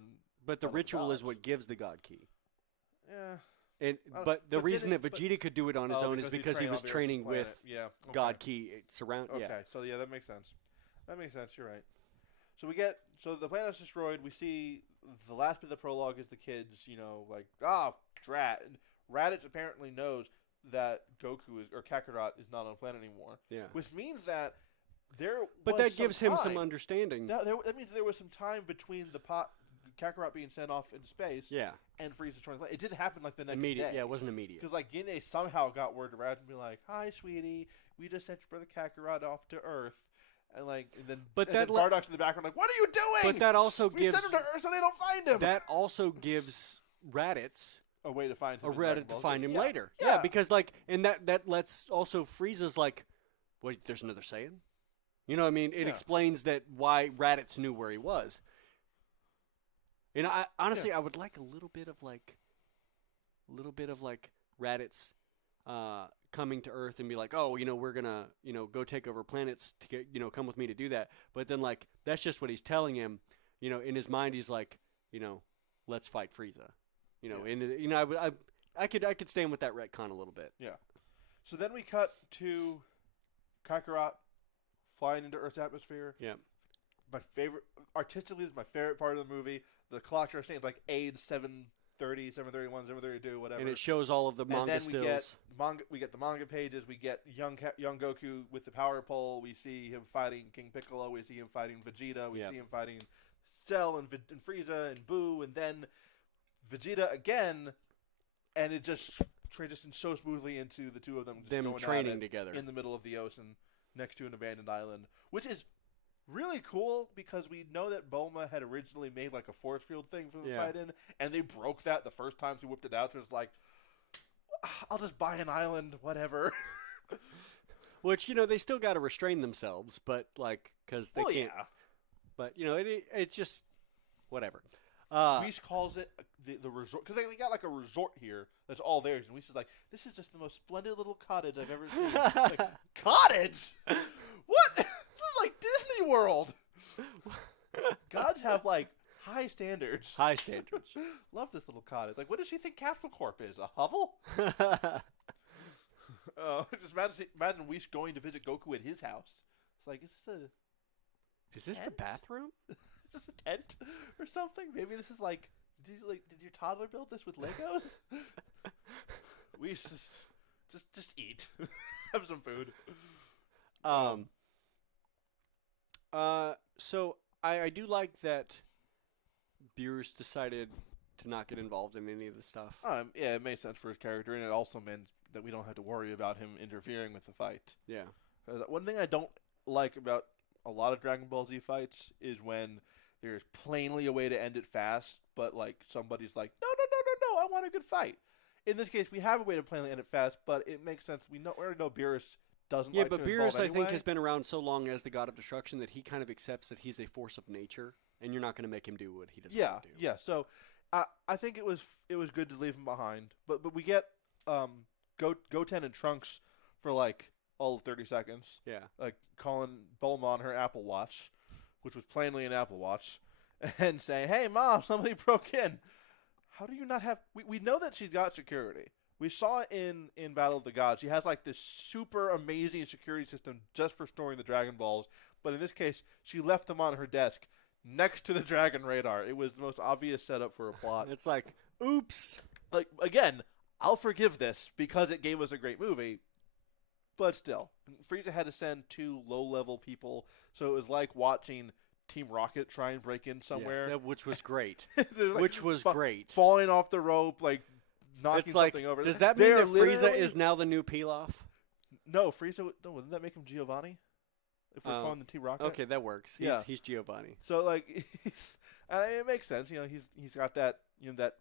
But the Battle of the ritual is Gods. what gives the God key. Yeah. And I don't- but the but reason that didn't- but- Vegeta could do it on his own is because he was trained on training Beerus's with planet. Yeah. God okay. key surround. Okay, Yeah. so yeah, that makes sense. That makes sense. You're right. So the planet's destroyed. We see the last bit of the prologue is the kids, like drat. And Raditz apparently knows that Goku or Kakarot is not on the planet anymore. Yeah. Which means that there. But was that some gives him some time. understanding. That means there was some time between Kakarot being sent off into space. Yeah. And Frieza joining the planet. It didn't happen like the next Immediate. day. Yeah, it wasn't immediate. Because like Gine somehow got word to Raditz and be like, "Hi, sweetie, we just sent your brother Kakarot off to Earth." And then But then Bardock's in the background, like, what are you doing? But that also we gives send him to Earth so they don't find him. that also gives Raditz a way to find him. a Reddit to find him later. Yeah. Because and that lets also Frieza's like, wait, there's another Saiyan? You know what I mean? It explains that why Raditz knew where he was. And I honestly I would like a little bit of Raditz coming to Earth and be like, oh, we're gonna, go take over planets to get, come with me to do that. But then that's just what he's telling him. In his mind he's like, let's fight Frieza. And I could stand with that retcon a little bit. Yeah. So then we cut to Kakarot flying into Earth's atmosphere. Yeah. My favorite, artistically, is my favorite part of the movie. The clocks are saying like age 7:30, 7:31, 7:32, whatever. And it shows all of the manga and then stills. We get the manga pages. We get young Goku with the power pole. We see him fighting King Piccolo. We see him fighting Vegeta. We see him fighting Cell and Frieza and Boo, and then Vegeta again, and it just transitions so smoothly into the two of them just going training at it together in the middle of the ocean next to an abandoned island, which is really cool because we know that Bulma had originally made like a force field thing for the fight in, and they broke that the first time she whipped it out. So it's like, I'll just buy an island, whatever. Which they still got to restrain themselves, but because they can't. Yeah. But it's just whatever. Whis calls it the resort because they got like a resort here that's all theirs, and Whis is like, "This is just the most splendid little cottage I've ever seen." Like, cottage? What? This is like Disney World. Gods have like high standards. High standards. Love this little cottage. Like, what does she think Capsule Corp is? A hovel? Just imagine Whis going to visit Goku at his house. It's like, is this the bathroom? Is this a tent or something? Maybe this is like, did your toddler build this with Legos? We just eat, have some food. So I do like that Beerus decided to not get involved in any of the stuff. Yeah, it made sense for his character, and it also meant that we don't have to worry about him interfering with the fight. Yeah. One thing I don't like about a lot of Dragon Ball Z fights is when there's plainly a way to end it fast, but like somebody's like, no, I want a good fight. In this case, we have a way to plainly end it fast, but it makes sense. We already know Beerus doesn't like to involve Beerus, anyway. I think, has been around so long as the God of Destruction that he kind of accepts that he's a force of nature, and you're not going to make him do what he doesn't want to do. Yeah. So I think it was good to leave him behind, but we get Goten and Trunks for like all of 30 seconds. Yeah. Like calling Bulma on her Apple Watch, which was plainly an Apple Watch, and saying, "Hey, Mom, somebody broke in." How do you not have... We know that she's got security. We saw it in Battle of the Gods. She has like this super amazing security system just for storing the Dragon Balls. But in this case, she left them on her desk next to the Dragon Radar. It was the most obvious setup for a plot. It's like, oops. Like, again, I'll forgive this because it gave us a great movie. But still, Frieza had to send 2 low-level people, so it was like watching Team Rocket try and break in somewhere. Yes, which was great. Like, which was great. Falling off the rope, like knocking it's like, something over. Does that mean that Frieza is now the new Pilaf? No, Frieza. No, wouldn't that make him Giovanni? If we're calling the Team Rocket. Okay, that works. He's Giovanni. So like, it makes sense. He's got that that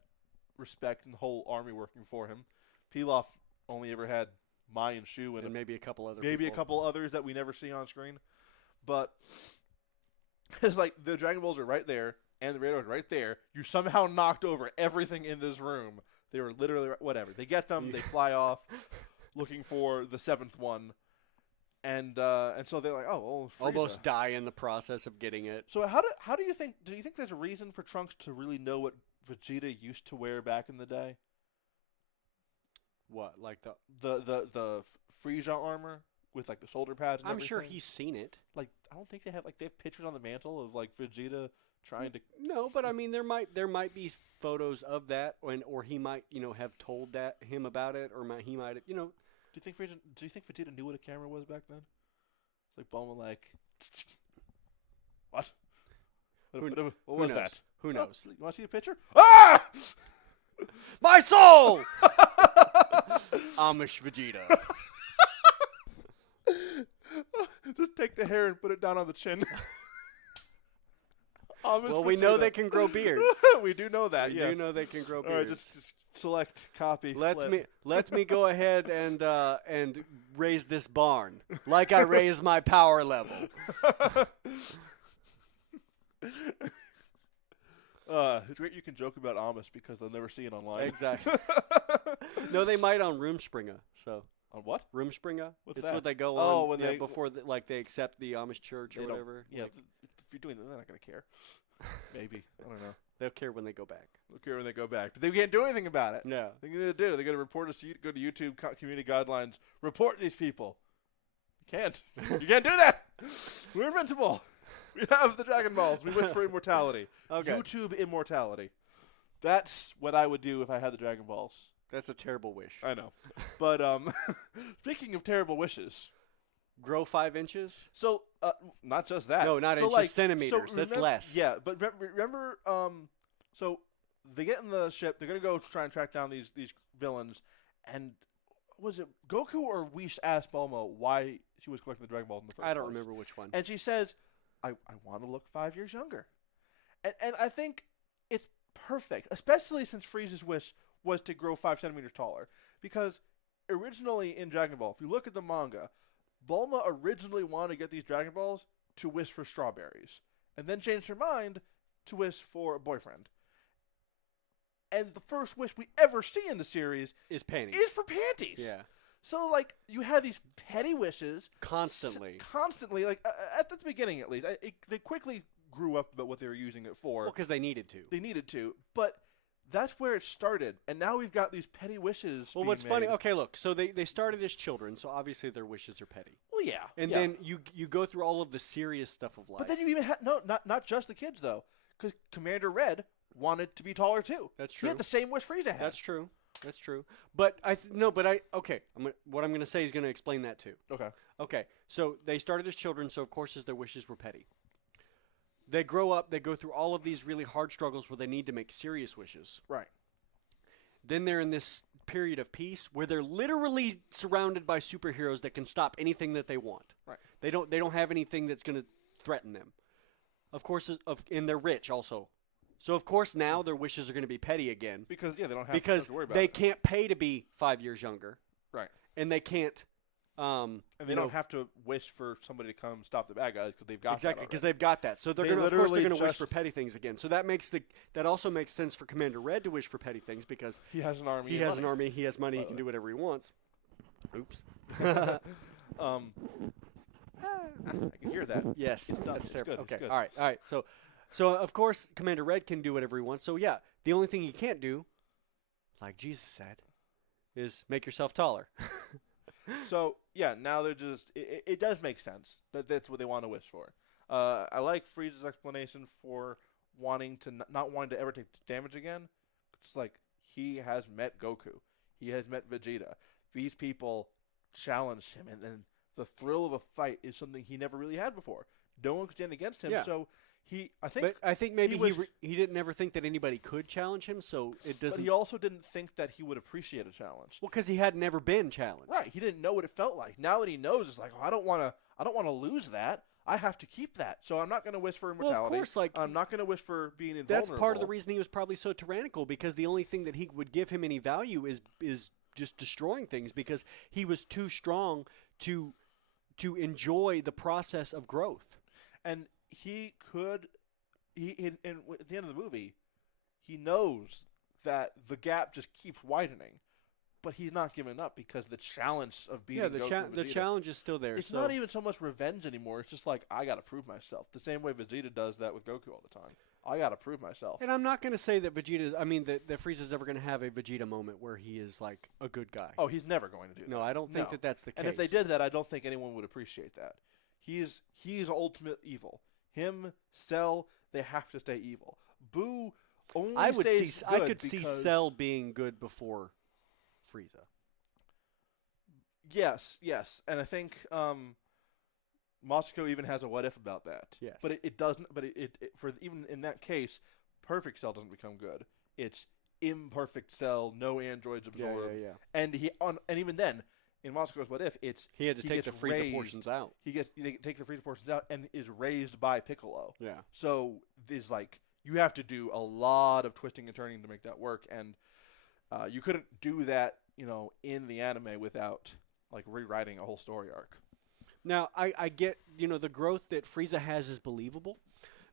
respect and the whole army working for him. Pilaf only ever had Mai and Shu and maybe a couple other a couple others that we never see on screen. But it's like the Dragon Balls are right there and the radars are right there. You somehow knocked over everything in this room. They were literally whatever. They get them, they fly off looking for the 7th one. And so they're like, oh, Frieza. Almost die in the process of getting it. So how do you think there's a reason for Trunks to really know what Vegeta used to wear back in the day? What, like the Frieza armor with like the shoulder pads and I'm everything? sure he's seen it. Like, I don't think they have pictures on the mantle of like Vegeta trying to. No, but I mean there might be photos of that, or he might have told him about it, or he might Do you think Vegeta knew what a camera was back then? It's like Bulma like, what? What was that? Who knows? You want to see a picture? Ah! My soul! Amish Vegeta. Just take the hair and put it down on the chin. Well, we know they can grow beards. We do know that. We yes. do know they can grow beards. All right, just select copy. Let me go ahead and raise this barn like I raise my power level. It's great you can joke about Amish because they'll never see it online. Exactly. No, they might on Rumspringa. So On what? Rumspringa. What's it's that? what they go Oh, on when they before they accept the Amish church or They don't- whatever. Yeah, Like, if you're doing that, they're not going to care. Maybe. I don't know. they'll care when they go back. They'll care when they go back. But they can't do anything about it. Yeah. They're going to do. They're going to report us. Go to YouTube community guidelines. Report these people. You can't. You can't do that. We're invincible. We have the Dragon Balls. We wish for immortality. Okay. YouTube immortality. That's what I would do if I had the Dragon Balls. That's a terrible wish. I know. But speaking of terrible wishes. Grow 5 inches? So, not just that. No, not so inches, centimeters. So That's remember, less. Yeah, but remember, so they get in the ship. They're going to go try and track down these villains. And was it Goku or Whis asked Bulma why she was collecting the Dragon Balls in the first place? I don't remember which one. And she says, I want to look 5 years younger. And I think it's perfect, especially since Frieza's wish was to grow 5 centimeters taller. Because originally in Dragon Ball, if you look at the manga, Bulma originally wanted to get these Dragon Balls to wish for strawberries. And then changed her mind to wish for a boyfriend. And the first wish we ever see in the series Is panties. is for panties. Yeah. So, like, you have these petty wishes. Constantly. Constantly. Like, at the beginning, at least. They quickly grew up about what they were using it for. Well, because they needed to. They needed to. But that's where it started. And now we've got these petty wishes. Well, being what's funny, made. okay, look, so they started as children, so obviously their wishes are petty. Well, yeah. And yeah. then you go through all of the serious stuff of life. But then you even had, not just the kids, though. Because Commander Red wanted to be taller, too. That's He true. had the same wish Frieza had. That's true. That's true. But okay, what I'm going to say is going to explain that too. Okay. Okay, so they started as children, so of course their wishes were petty. They grow up, they go through all of these really hard struggles where they need to make serious wishes. Right. Then they're in this period of peace where they're literally surrounded by superheroes that can stop anything that they want. Right. They don't have anything that's going to threaten them. Of course, and they're rich also. So of course now their wishes are going to be petty again Because, yeah, they don't have because to worry about they it. can't pay to be 5 years younger. Right. And they can't. And they don't have to wish for somebody to come stop the bad guys because they've got Exactly, that because already. they've got that. So they're They going to, of course, they're literally going to wish just- for petty things again. So that also makes sense for Commander Red to wish for petty things because He has an army. he and has money. an army, he has money, he can do whatever he wants. Oops. I can hear that. Yes, It's done. that's It's terrible. good. It's Okay, good. all right. So of course Commander Red can do whatever he wants. So yeah, the only thing he can't do, like Jesus said, is make yourself taller. So, yeah, now they're just... It does make sense that that's what they want to wish for. I like Frieza's explanation for wanting to not wanting to ever take damage again. It's like, he has met Goku. He has met Vegeta. These people challenged him, and the thrill of a fight is something he never really had before. No one could stand against him, Yeah. so I think maybe was- he didn't ever think that anybody could challenge him, so it but doesn't. he also didn't think that he would appreciate a challenge. Well, because he had never been challenged. Right, he didn't know what it felt like. Now that he knows, it's like, oh, I don't want to lose that. I have to keep that. So I'm not going to wish for Well, immortality. of course, like I'm not going to wish for being invulnerable. that's part of the reason he was probably so tyrannical because the only thing that he would give him any value is just destroying things because he was too strong to enjoy the process of growth. And he could, at the end of the movie, he knows that the gap just keeps widening, but he's not giving up because the challenge of beating Goku and the Vegeta, challenge is still there. it's so not even so much revenge anymore. It's just like, I got to prove myself. The same way Vegeta does that with Goku all the time. I got to prove myself. And I'm not going to say that that Frieza's ever going to have a Vegeta moment where he is like a good guy. Oh, he's never going to do that. No, I don't think that that's the case. And if they did that, I don't think anyone would appreciate that. He's ultimate evil. Him, Cell, they have to stay evil. Boo only I stays good could see because- Cell being good before Frieza. Yes, and I think Moscow even has a what if about that. Yes. But it doesn't. But it for even in that case, perfect Cell doesn't become good. It's imperfect Cell, no androids absorbed. Yeah. And and even then, in Moscow's What If, it's He had to take gets the Frieza raised. portions out. They take the Frieza portions out and is raised by Piccolo. Yeah. So there's like you have to do a lot of twisting and turning to make that work, and you couldn't do that, in the anime without like rewriting a whole story arc. Now, I get, the growth that Frieza has is believable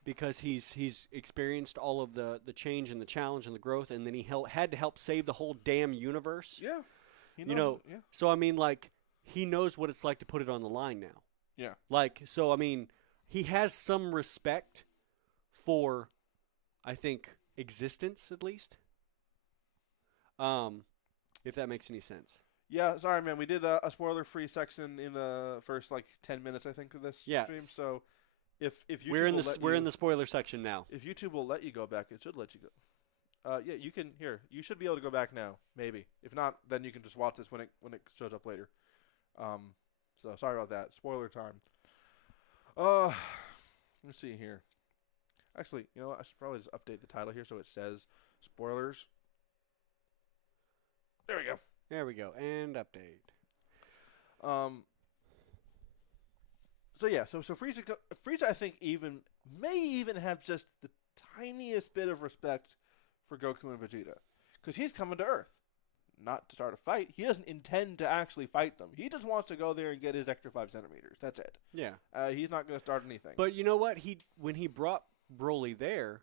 because he's experienced all of the change and the challenge and the growth, and then he had to help save the whole damn universe. Yeah. He knows, yeah. So, I mean, like, he knows what it's like to put it on the line now. Yeah. Like, so, I mean, he has some respect for, I think, existence, at least. If that makes any sense. Yeah, sorry, man. We did a spoiler-free section in the first 10 minutes, I think, of this stream. So, if YouTube we're in the spoiler section now. If YouTube will let you go back, it should let you go. Yeah, you can. Here, you should be able to go back now. Maybe. If not, then you can just watch this when it shows up later. So sorry about that. Spoiler time. Let's see here. Actually, you know what? I should probably just update the title here so it says spoilers. There we go. There we go. And update. So yeah, so Frieza, I think may even have just the tiniest bit of respect for Goku and Vegeta, because he's coming to Earth, not to start a fight. He doesn't intend to actually fight them. He just wants to go there and get his extra 5 centimeters. That's it. Yeah. He's not going to start anything. But you know what? When he brought Broly there,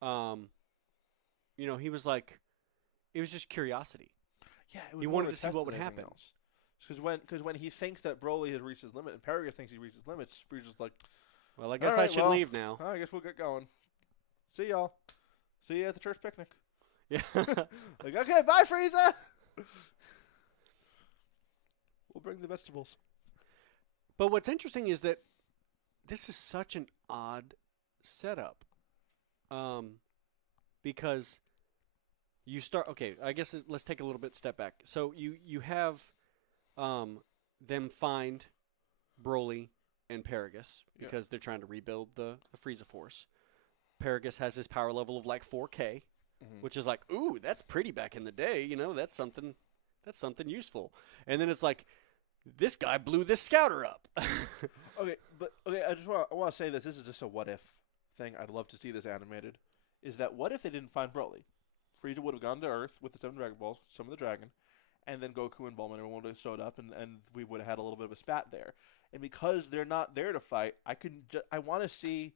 he was like, it was just curiosity. Yeah, he wanted to see what would happen. Because when he thinks that Broly has reached his limit and Paragus thinks he reached his limits, Frieza's like, well, I guess I should leave now. I guess we'll get going. See y'all. See you at the church picnic. Yeah. Like, okay, bye, Frieza. We'll bring the vegetables. But what's interesting is that this is such an odd setup. Because you start, okay, I guess let's take a little bit step back. So you have them find Broly and Paragus because they're trying to rebuild the Frieza Force. Paragus has his power level of like 4K, which is like, ooh, that's pretty back in the day. That's something useful. And then it's like, this guy blew this scouter up. Okay, I want to say this. This is just a what if thing. I'd love to see this animated. Is that what if they didn't find Broly? Frieza would have gone to Earth with the 7 Dragon Balls, some of the dragon, and then Goku and Bulma and everyone would have showed up, and we would have had a little bit of a spat there. And because they're not there to fight, I want to see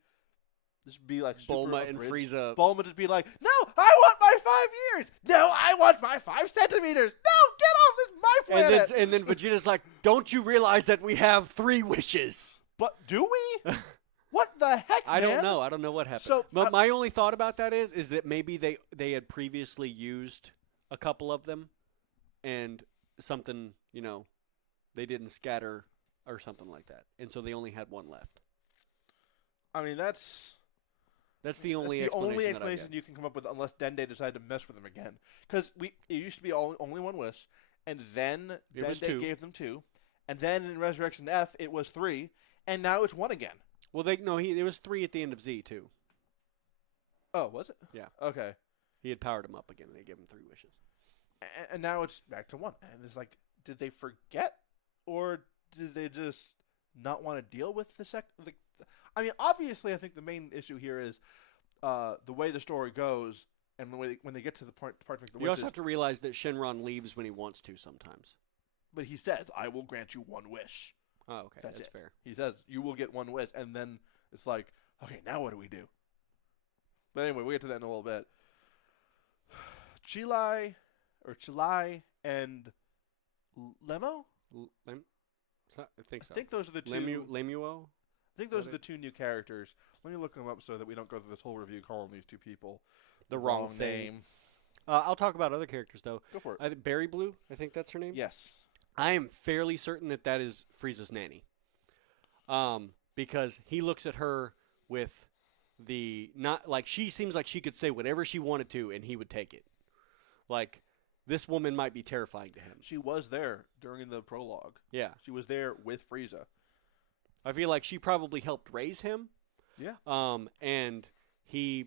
this be like Bulma and Frieza. Bulma just be like, no, I want my 5 years. No, I want my 5 centimeters. No, get off this my planet. And then Vegeta's like, don't you realize that we have 3 wishes? But do we? What the heck, I don't know. I don't know what happened. So, but my only thought about that is that maybe they had previously used a couple of them, and something, they didn't scatter or something like that, and so they only had 1 left. I mean, that's the only explanation you can come up with, unless Dende decided to mess with them again. Because it used to be only 1 wish, and then Dende gave them 2, and then in Resurrection F it was 3, and now it's 1 again. Well, it was 3 at the end of Z too. Oh, was it? Yeah. Okay. He had powered him up again, and they gave him 3 wishes. And now it's back to 1. And it's like, did they forget, or did they just not want to deal with the I mean, obviously, I think the main issue here is the way the story goes, and when they get to the part to make the wishes. You also have to realize that Shenron leaves when he wants to sometimes. But he says, "I will grant you 1 wish." Oh, okay, that's fair. He says, "You will get 1 wish," and then it's like, okay, now what do we do? But anyway, we'll get to that in a little bit. Chilai and Lemo? I think so. I think those are the 2. Lemuo? I think those are the 2 new characters. Let me look them up so that we don't go through this whole review calling these 2 people the wrong name. I'll talk about other characters, though. Go for it. Berry Blue, I think that's her name? Yes. I am fairly certain that is Frieza's nanny. Because he looks at her with she seems like she could say whatever she wanted to and he would take it. Like, this woman might be terrifying to him. She was there during the prologue. Yeah. She was there with Frieza. I feel like she probably helped raise him. Yeah. And I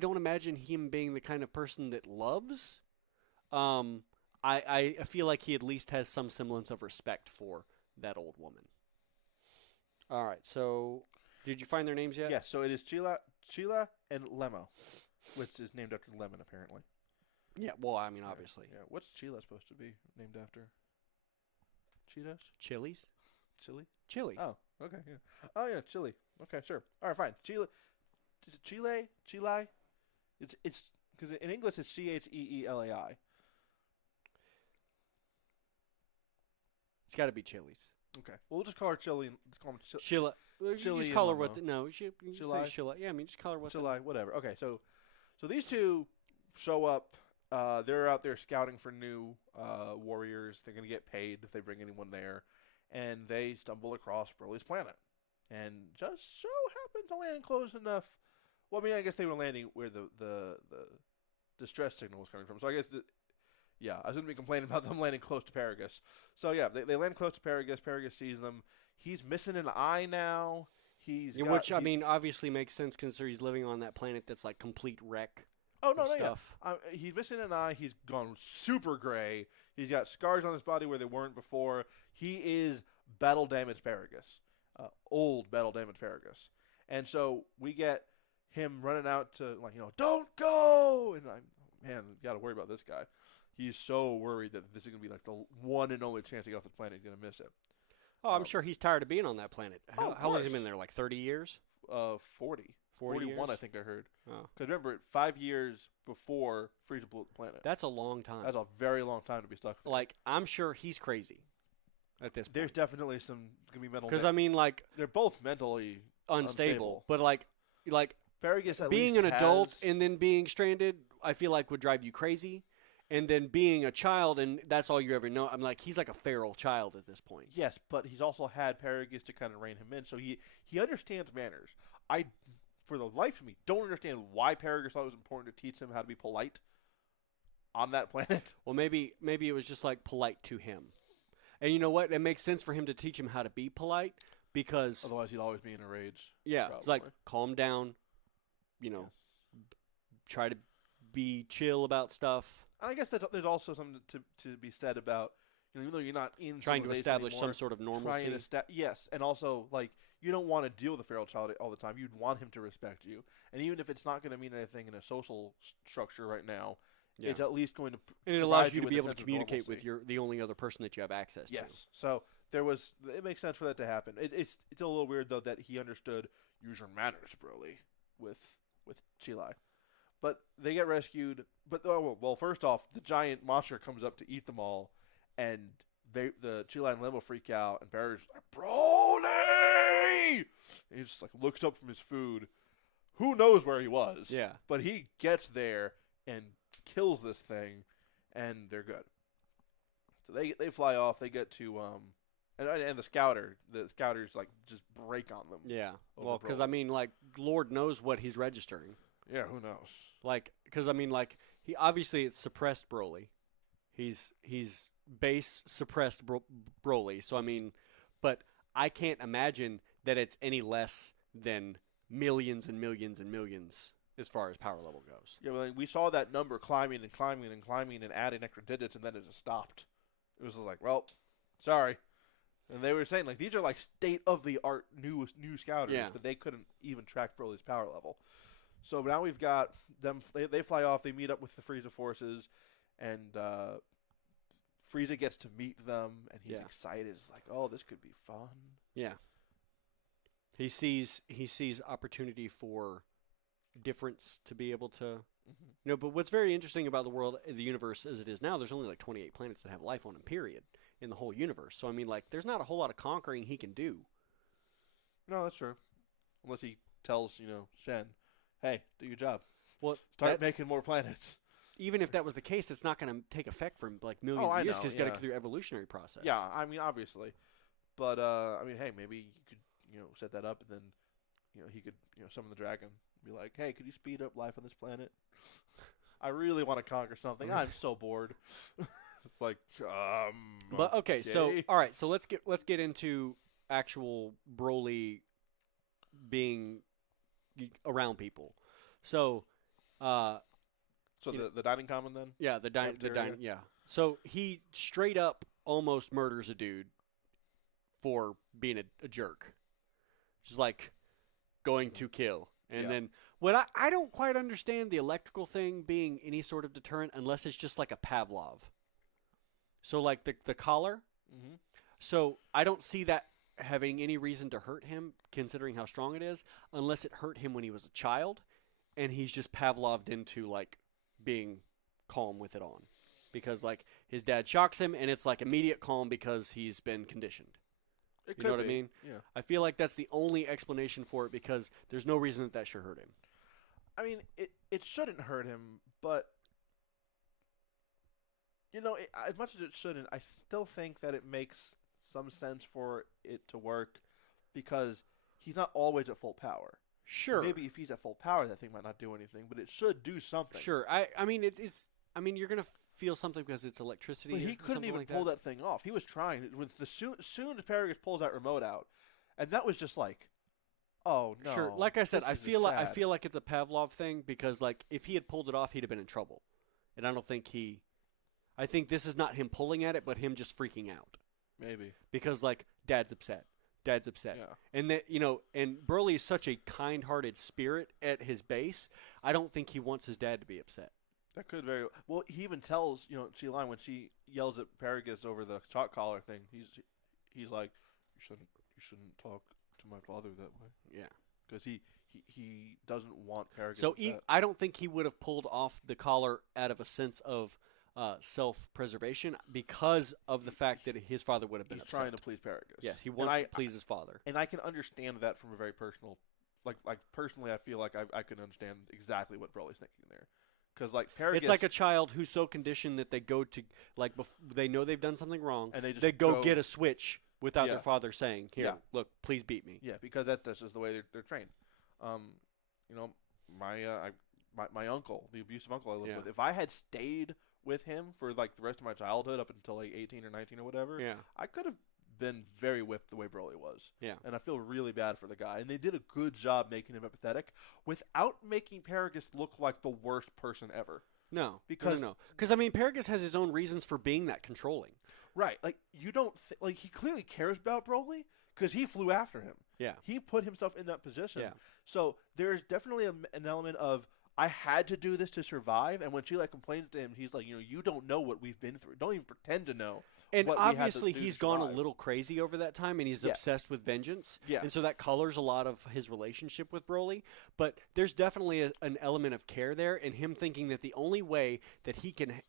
don't imagine him being the kind of person that loves, I feel like he at least has some semblance of respect for that old woman. All right, so did you find their names yet? Yes, so it is Chila and Lemo, which is named after lemon, apparently. Yeah, well, I mean, obviously. Yeah. What's Chila supposed to be named after? Cheetos? Chili's? Chili? Chili. Oh, okay. Yeah. Oh, yeah, chili. Okay, sure. All right, fine. Chile. Is it Chile? Chile? It's because in English it's Cheelai. It's got to be Chili's. Okay. Well, we'll just call her Chili. Let's call them Sheila. You Chili just and call her Lemo. what? No, you can say Chili. Sheila. Yeah, I mean, just call her what? Chile, whatever. Okay, so these two show up. They're out there scouting for new warriors. They're gonna get paid if they bring anyone there, and they stumble across Broly's planet, and just so happen to land close enough. Well, I mean, I guess they were landing where the distress signal was coming from. So I guess, I shouldn't be complaining about them landing close to Paragus. So yeah, they land close to Paragus. Paragus sees them. He's missing an eye now. Which I mean, obviously makes sense considering he's living on that planet that's like complete wreck. Oh no, of no, stuff. yeah. He's missing an eye. He's gone super gray. He's got scars on his body where they weren't before. He is battle damaged Paragus, old battle damaged Paragus, and so we get him running out to don't go. And man, got to worry about this guy. He's so worried that this is gonna be like the one and only chance to get off the planet. He's gonna miss it. Oh, I'm sure he's tired of being on that planet. How long has he course. been there? Like 30 years? 40. 41, years? I think I heard. Oh. Because remember, 5 years before Frieza blew up the planet. That's a long time. That's a very long time to be stuck there. Like, I'm sure he's crazy at this point. There's definitely some gonna be mental. Because I mean, like, they're both mentally unstable. But like Paragus at being least an adult has- and then being stranded, I feel like would drive you crazy. And then being a child and that's all you ever know. I'm like, he's like a feral child at this point. Yes, but he's also had Paragus to kind of rein him in, so he understands manners. For the life of me, don't understand why Paragus thought it was important to teach him how to be polite on that planet. Well, maybe it was just like polite to him. And you know what? It makes sense for him to teach him how to be polite because Otherwise, he'd always be in a rage. yeah, probably. it's like calm down, try to be chill about stuff. And I guess there's also something to be said about even though you're not in Trying to civilization establish anymore, some sort of trying normalcy. to yes, and also like you don't want to deal with a feral child all the time. You'd want him to respect you, and even if it's not going to mean anything in a social structure right now, Yeah. it's at least going to. And it provide allows you to with be a able to sense of communicate with normalcy. the only other person that you have access to. Yes, so it makes sense for that to happen. It's a little weird though that he understood use your manners, Broly, with Chilai. But they get rescued. But well, first off, the giant monster comes up to eat them all, and the Chilai and Lembo freak out, and Barry's like, Broly! And he just like looks up from his food. Who knows where he was? Yeah. But he gets there and kills this thing, and they're good. So they fly off. They get to and the scouters like just break on them. Yeah. Over Well, because Broly. I mean, like, Lord knows what he's registering. Yeah, who knows? Like, because I mean, like, he obviously it's suppressed Broly. He's base suppressed Broly. So I mean, but I can't imagine that it's any less than millions and millions and millions as far as power level goes. Yeah, well, we saw that number climbing and climbing and climbing and adding extra digits, and then it just stopped. It was just like, well, sorry. And they were saying like these are like state of the art new scouters, Yeah. but they couldn't even track Broly's power level. So now we've got them. They fly off. They meet up with the Frieza forces, and Frieza gets to meet them, and he's Yeah. excited. It's like, oh, this could be fun. Yeah. He sees opportunity for difference to be able to but what's very interesting about the world, the universe as it is now, there's only like 28 planets that have life on them, period, in the whole universe. So I mean, like, there's not a whole lot of conquering he can do. No, that's true. Unless he tells Shen, hey, do your job. Well, Start making more planets. even if that was the case, it's not going to take effect for like millions I of years know, because it's got to yeah. go through evolutionary process. Yeah, I mean, obviously. But, I mean, hey, maybe you could, set that up, and then, he could, summon the dragon, be like, hey, could you speed up life on this planet? I really want to conquer something. I'm so bored. It's like, But okay, so all right, so let's get into actual Broly being around people. So So the dining common then? Yeah, the Cafeteria? dining. Yeah. So he straight up almost murders a dude for being a jerk. Just like going to kill. And Yeah. then what I don't quite understand the electrical thing being any sort of deterrent unless it's just like a Pavlov. So like the collar. Mm-hmm. So I don't see that having any reason to hurt him considering how strong it is unless it hurt him when he was a child and he's just Pavloved into like being calm with it on. Because like his dad shocks him and it's like immediate calm because he's been conditioned. You know what I mean? Yeah. I feel like that's the only explanation for it because there's no reason that should hurt him. I mean, it shouldn't hurt him, but as much as it shouldn't, I still think that it makes some sense for it to work because he's not always at full power. Sure. Maybe if he's at full power, that thing might not do anything, but it should do something. Sure. I mean, it's. I mean, you're gonna feel something because it's electricity. But he couldn't even pull that thing off. He was trying. Soon as Paragus pulls that remote out, and that was just like, oh no. Sure. Like I said, this I is feel just like sad. it's a Pavlov thing because like if he had pulled it off, he'd have been in trouble, and I don't think he. I think this is not him pulling at it, but him just freaking out. Maybe Because like Dad's upset. Dad's upset. Yeah. And that and Broly is such a kind-hearted spirit at his base. I don't think he wants his dad to be upset. that could very well. He even tells Chi-Lan when she yells at Paragus over the shot collar thing. He's like, you shouldn't talk to my father that way. Yeah. Because he doesn't want Paragus. So upset. I don't think he would have pulled off the collar out of a sense of self-preservation because of the fact that his father would have been He's upset. trying to please Paragus. Yes, he wants to please his father. And I can understand that from a very personal, like personally, I feel like I can understand exactly what Broly's thinking there, because like Paragus, It's like a child who's so conditioned that they go to like they know they've done something wrong, and they go get a switch without their father saying, "Here, Yeah. look, please beat me." Yeah, because that's just the way they're trained. My uncle, the abusive uncle I lived with, if I had stayed with him for like the rest of my childhood up until like 18 or 19 or whatever, Yeah. I could have been very whipped the way Broly was. Yeah. And I feel really bad for the guy. And they did a good job making him empathetic without making Paragus look like the worst person ever. No, Because- because I mean, Paragus has his own reasons for being that controlling. Right. Like, you don't like he clearly cares about Broly because he flew after him. Yeah. He put himself in that position. Yeah. So there's definitely an element of I had to do this to survive. And when she like complains to him, he's like, you don't know what we've been through. Don't even pretend to know. And what we had to obviously, do to he's gone a survive. little crazy over that time, and he's Yeah. obsessed with vengeance. Yeah. And so that colors a lot of his relationship with Broly. But there's definitely an element of care there, and him thinking that the only way that he can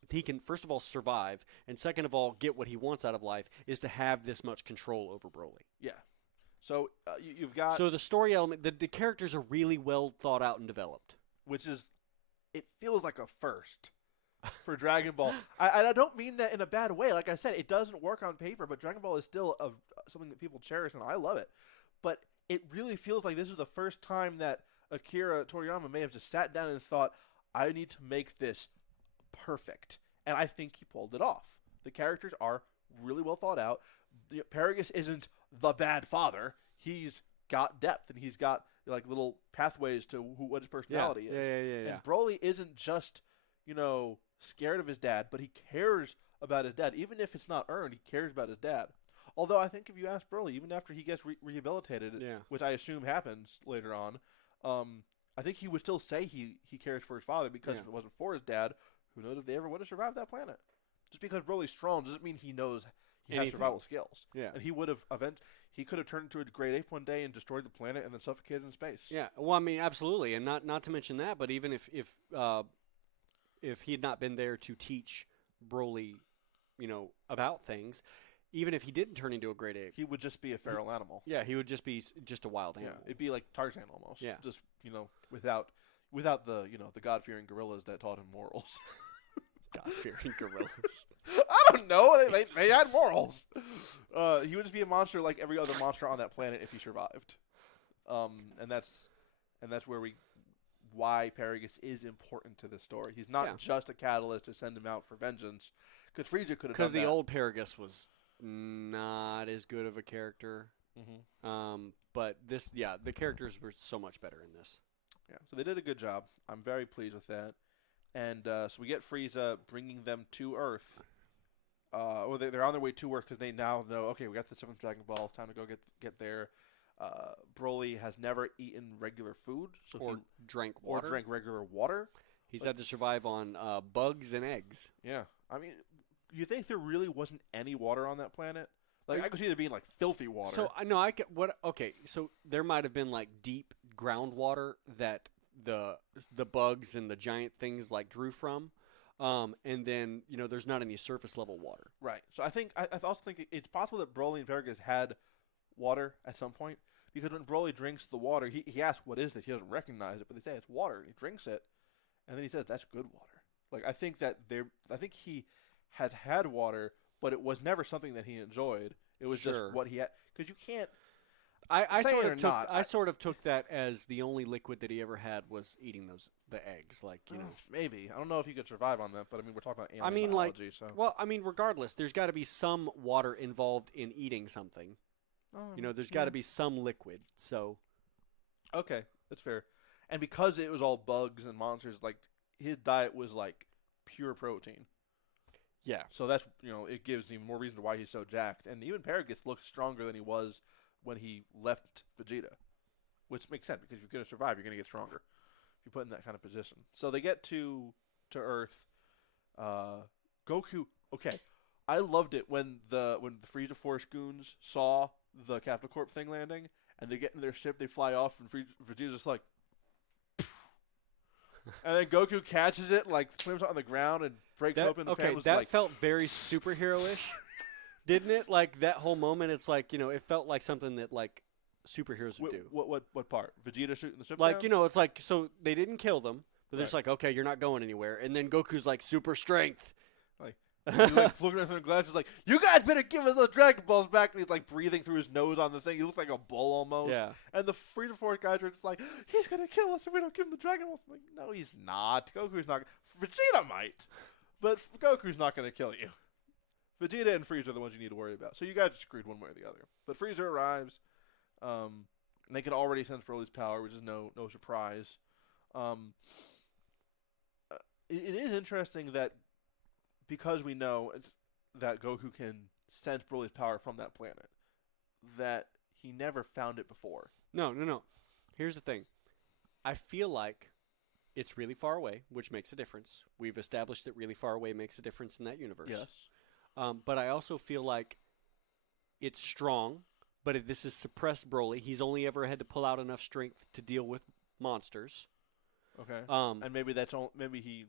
first of all survive, and second of all get what he wants out of life, is to have this much control over Broly. Yeah. So you've got So the story element, the characters are really well thought out and developed. which is it feels like a first for Dragon Ball. I don't mean that in a bad way. Like I said, it doesn't work on paper, but Dragon Ball is still something that people cherish, and I love it. But it really feels like this is the first time that Akira Toriyama may have just sat down and thought, I need to make this perfect. And I think he pulled it off. The characters are really well thought out. Paragus isn't the bad father. He's got depth, and he's got like little pathways to what his personality is. Yeah. And Broly isn't just, scared of his dad, but he cares about his dad. Even if it's not earned, he cares about his dad. Although I think if you ask Broly, even after he gets rehabilitated, which I assume happens later on, I think he would still say he cares for his father because if it wasn't for his dad, who knows if they ever would have survived that planet. Just because Broly's strong doesn't mean he knows he has survival skills. Yeah. And he would have he could have turned into a great ape one day and destroyed the planet and then suffocated in space. Yeah, well, I mean, absolutely, and not to mention that, but even if he had not been there to teach Broly, about things, even if he didn't turn into a great ape, He would just be a feral animal. yeah, he would just be just a wild animal. Yeah, it'd be like Tarzan almost. Yeah. Just, without the, the God-fearing gorillas that taught him morals. God-fearing gorillas. I don't know. They had morals. He would just be a monster like every other monster on that planet if he survived. And that's why Paragus is important to this story. He's not just a catalyst to send him out for vengeance. Because Frieza could have done Because the that. old Paragus was not as good of a character. Mhm. But the characters were so much better in this. Yeah, so they did a good job. I'm very pleased with that. And so we get Frieza bringing them to Earth. Or they're on their way to Earth because they now know, okay, we got the 7th Dragon Ball. It's time to go get there. Broly has never eaten regular food, so Or drank water. or drank regular water. He's had to survive on bugs and eggs. Yeah, I mean, you think there really wasn't any water on that planet? Like, I could see there being like filthy water. So I know I get what. Okay, so there might have been like deep groundwater that the bugs and the giant things like drew from, and then there's not any surface level water. Right. So I also think it's possible that Broly and Paragus had water at some point, because when Broly drinks the water, he asks what is this? He doesn't recognize it, but they say it's water. And he drinks it, and then he says that's good water. Like, I think he has had water, but it was never something that he enjoyed. It was just what he had, because you can't. I sort of took that as the only liquid that he ever had was eating the eggs. Like, maybe, I don't know if he could survive on that, but I mean, we're talking about alien I mean, biology, so. Well, I mean, regardless, there's got to be some water involved in eating something. There's got to be some liquid. So, okay, that's fair. And because it was all bugs and monsters, like, his diet was like pure protein. Yeah. So that's, it gives him more reason to why he's so jacked. And even Paragus looks stronger than he was when he left Vegeta, which makes sense, because if you're going to survive, you're going to get stronger if you put in that kind of position. So they get to Earth. Goku. Okay, I loved it when the Frieza Force goons saw the Capital Corp thing landing, and they get in their ship, they fly off, and Vegeta's just like, and then Goku catches it, like swims on the ground and breaks open. The pan was that like, felt very superhero-ish, didn't it? Like that whole moment, it's like it felt like something that like superheroes would do. What part? Vegeta shooting the ship like down? it's like, so they didn't kill them, but they're just like, okay, you're not going anywhere, and then Goku's like super strength. He's like looking at him in glasses, like, you guys better give us those Dragon Balls back. And he's like breathing through his nose on the thing. He looks like a bull almost. Yeah. And the Freedom Force guys are just like, he's gonna kill us if we don't give him the Dragon Balls. I'm like, no, he's not. Goku's not. Vegeta might, but Goku's not gonna kill you. Vegeta and Frieza are the ones you need to worry about. So you guys are screwed one way or the other. But Frieza arrives. And they can already sense Broly's power, which is no surprise. It is interesting that, because we know that Goku can sense Broly's power from that planet, that he never found it before. No. Here's the thing. I feel like it's really far away, which makes a difference. We've established that really far away makes a difference in that universe. Yes. But I also feel like it's strong, but this is suppressed Broly. He's only ever had to pull out enough strength to deal with monsters. Okay. And maybe that's all. Maybe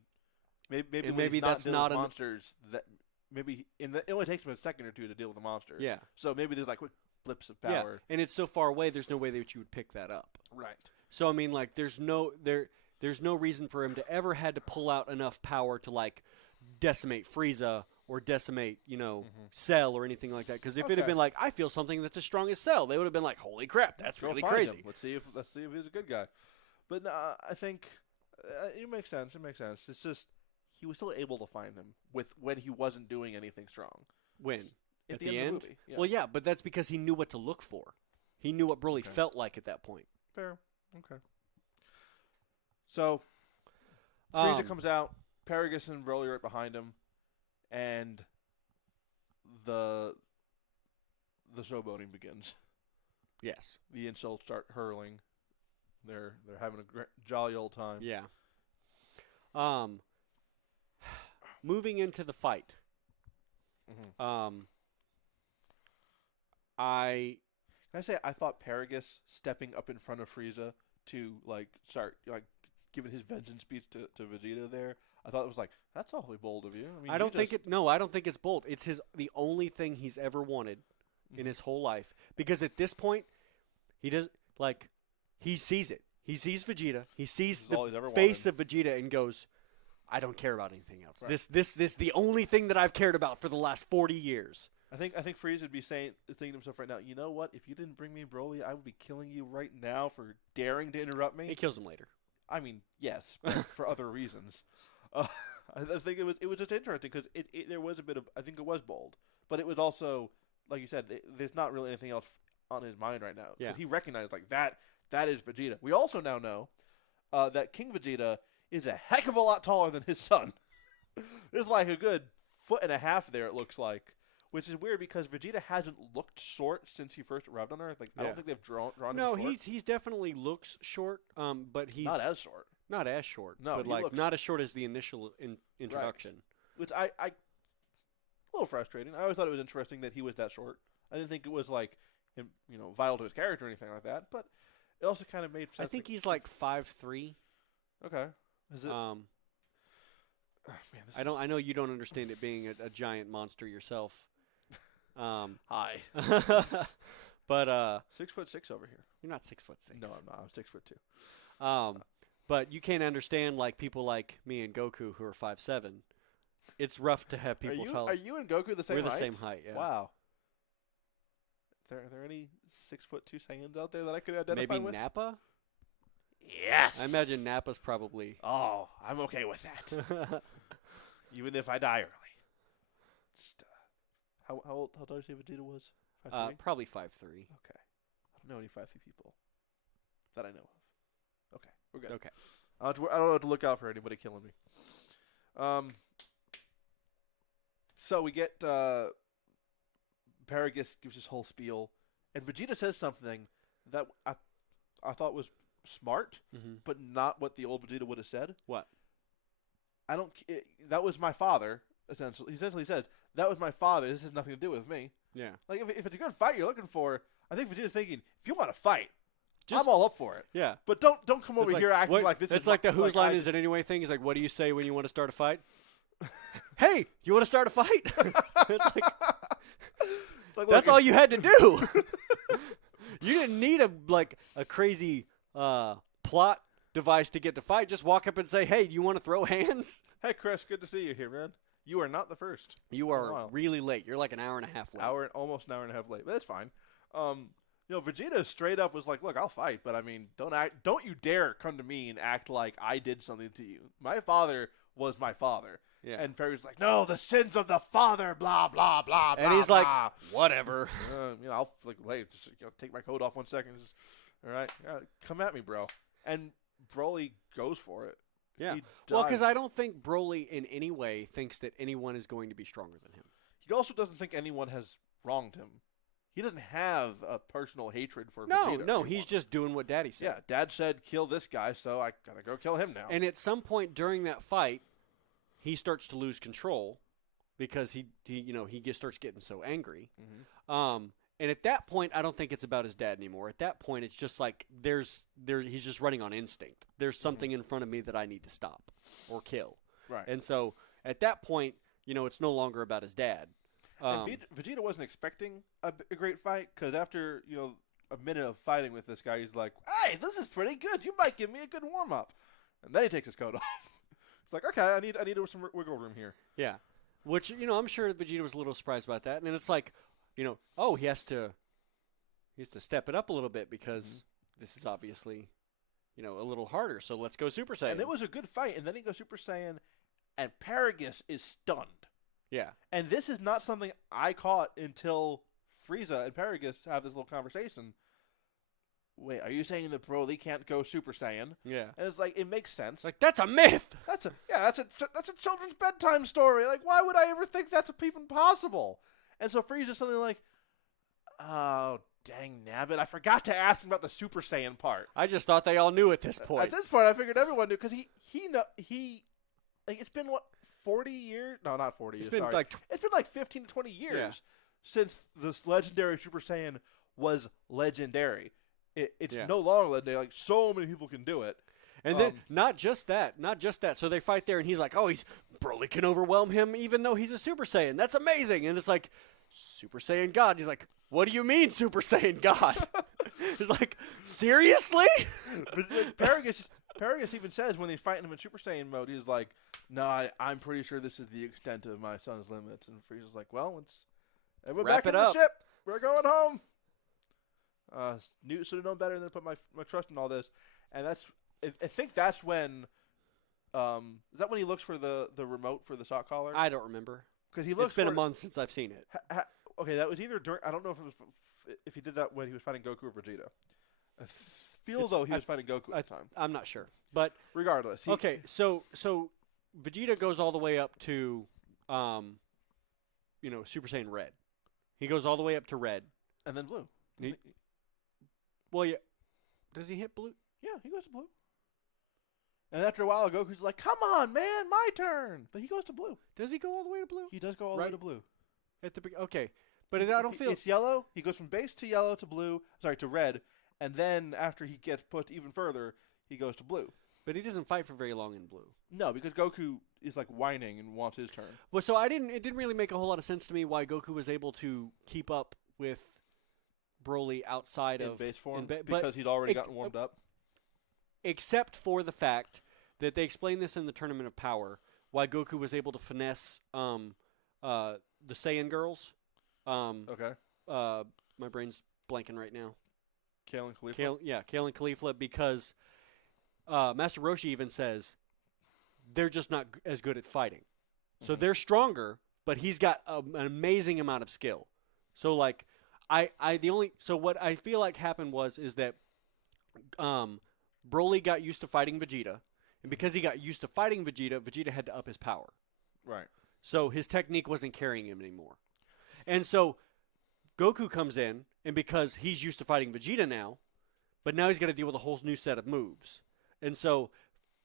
that's not monsters. That maybe it only takes him a second or two to deal with a monster. Yeah. So maybe there's like quick blips of power. Yeah. And it's so far away. There's no way that you would pick that up. Right. So I mean, like, there's no reason for him to ever had to pull out enough power to like decimate Frieza or decimate Cell or anything like that. Because if it had been like, I feel something that's as strong as Cell, they would have been like, holy crap, that's really crazy. Him. Let's see if he's a good guy. But I think it makes sense. It makes sense. It's just, he was still able to find him when he wasn't doing anything strong. When? At the end? Of the movie. Yeah. Well, yeah, but that's because he knew what to look for. He knew what Broly felt like at that point. Fair. Okay. So, Frieza comes out, Paragus and Broly right behind him, and the showboating begins. Yes. The insults start hurling. They're having a jolly old time. Yeah. Moving into the fight. Mm-hmm. Can I say I thought Paragus stepping up in front of Frieza to like start like giving his vengeance speech to Vegeta there, I thought it was like, that's awfully bold of you. I mean, I don't think it's bold. It's the only thing he's ever wanted in his whole life, because at this point he sees it. He sees Vegeta. He sees the face of Vegeta and goes, I don't care about anything else. Right. This the only thing that I've cared about for the last 40 years. I think Frieza would be thinking to himself right now, you know what? If you didn't bring me Broly, I would be killing you right now for daring to interrupt me. He kills him later. I mean, yes, but for other reasons. I think it was just interesting because there was a bit of, I think it was bold, but it was also, like you said, there's not really anything else on his mind right now because he recognized like that is Vegeta. We also now know that King Vegeta is a heck of a lot taller than his son. There's like a good 1.5 feet there, it looks like. Which is weird because Vegeta hasn't looked short since he first arrived on Earth. Like I don't think they've drawn No, him short. he's definitely looks short, but he's not as short. Not as short. No, but like not as short as the initial introduction. Right. Which I a little frustrating. I always thought it was interesting that he was that short. I didn't think it was like vital to his character or anything like that. But it also kind of made sense. I think he's like 5'3". Okay. Is it? Man, I know you don't understand it being a giant monster yourself. Hi. But 6'6" over here. You're not 6'6". No, I'm not. I'm 6'2". But you can't understand like people like me and Goku who are 5'7". It's rough to have people tell. Are you and Goku the same height? We're the same height, yeah. Wow. Are there any 6'2" Saiyans out there that I could identify with? Maybe Nappa? Yes. I imagine Nappa's probably. Oh, I'm okay with that. Even if I die early. Just, how tall did you say Vegeta was? 5'3"? Probably 5'3". Okay. I don't know any 5'3" people that I know of. Okay, we're good. Okay. I don't have to look out for anybody killing me. So we get Paragus gives his whole spiel, and Vegeta says something that I thought was smart, but not what the old Vegeta would have said. What? That was my father. Essentially, he essentially says that was my father. This has nothing to do with me. Yeah. Like if it's a good fight you're looking for, I think Vegeta's thinking if you want to fight, I'm all up for it. Yeah. But don't come over here acting like this. It's like the whose line is it anyway thing. He's like, what do you say when you want to start a fight? Hey, you want to start a fight? It's like that's all you had to do. You didn't need a crazy plot device to get to fight. Just walk up and say, hey, you want to throw hands? Hey, Chris, good to see you here, man. You are not the first. You are really late. You're like an hour and a half late. Almost an hour and a half late, but that's fine. Vegeta straight up was like, look, I'll fight, but I mean, don't you dare come to me and act like I did something to you. My father was my father. Yeah. And Fairy's like, no, the sins of the father, blah, blah, blah, and blah, he's blah. like, whatever. I'll just take my coat off 1 second. Just, all right, come at me, bro. And Broly goes for it. Yeah. Well, because I don't think Broly in any way thinks that anyone is going to be stronger than him. He also doesn't think anyone has wronged him. He doesn't have a personal hatred for Vegeta. No, he's just doing what Daddy said. Yeah, Dad said kill this guy, so I gotta go kill him now. And at some point during that fight, he starts to lose control because he just starts getting so angry. And at that point, I don't think it's about his dad anymore. At that point, it's just like he's just running on instinct. There's something in front of me that I need to stop or kill. Right. And so at that point, it's no longer about his dad. And Vegeta wasn't expecting a great fight because after a minute of fighting with this guy, he's like, "Hey, this is pretty good. You might give me a good warm up." And then he takes his coat off. It's like, okay, I need some wiggle room here. Yeah, which I'm sure Vegeta was a little surprised about that, and it's like, he has to step it up a little bit because this is obviously, a little harder. So let's go Super Saiyan. And it was a good fight, and then he goes Super Saiyan, and Paragus is stunned. Yeah. And this is not something I caught until Frieza and Paragus have this little conversation. Wait, are you saying that Broly can't go Super Saiyan? Yeah. And it's like, it makes sense. Like, that's a myth! That's a children's bedtime story. Like, why would I ever think that's even possible? And so Frieza's something like, oh, dang nabbit, I forgot to ask him about the Super Saiyan part. I just thought they all knew at this point. At this point, I figured everyone knew, because it's been, what, 40 years? No, not 40 years, sorry. It's been like 15 to 20 years since this legendary Super Saiyan was legendary. It's no longer legendary. Like, so many people can do it. And then, not just that. So they fight there, and he's like, Broly can overwhelm him even though he's a Super Saiyan. That's amazing. And it's like, Super Saiyan God. He's like, what do you mean Super Saiyan God? He's like, seriously? Paragus even says when he's fighting him in Super Saiyan mode, he's like, no, I'm pretty sure this is the extent of my son's limits. And Frieza's like, well, everyone wrap back in the ship. We're going home. Should have known better than to put my trust in all this. And I think that's when, is that when he looks for the remote for the shock collar? I don't remember. Because he looks. It's been a month since I've seen it. Okay, that was either during. I don't know if he did that when he was fighting Goku or Vegeta. feel though he was fighting Goku at the time. I'm not sure, but regardless. Okay, so Vegeta goes all the way up to, Super Saiyan Red. He goes all the way up to Red. And then Blue. Well, yeah. Does he hit Blue? Yeah, he goes to Blue. And after a while, Goku's like, "Come on, man, my turn." But he goes to Blue. Does he go all the way to Blue? He does go all the way to Blue. Okay, but I don't feel it's yellow. He goes from base to yellow to blue. Sorry, to red. And then after he gets put even further, he goes to Blue. But he doesn't fight for very long in Blue. No, because Goku is like whining and wants his turn. Well, so it didn't really make a whole lot of sense to me why Goku was able to keep up with Broly outside of base form because he'd already gotten warmed up. Except for the fact that they explained this in the Tournament of Power, why Goku was able to finesse the Saiyan girls. Okay. My brain's blanking right now. Kale and Caulifla? Kale and Caulifla, because Master Roshi even says they're just not as good at fighting. So they're stronger, but he's got an amazing amount of skill. So like, so what I feel like happened is that Broly got used to fighting Vegeta, and because he got used to fighting Vegeta, Vegeta had to up his power. Right. So his technique wasn't carrying him anymore. And so Goku comes in, and because he's used to fighting Vegeta now, but now he's got to deal with a whole new set of moves. And so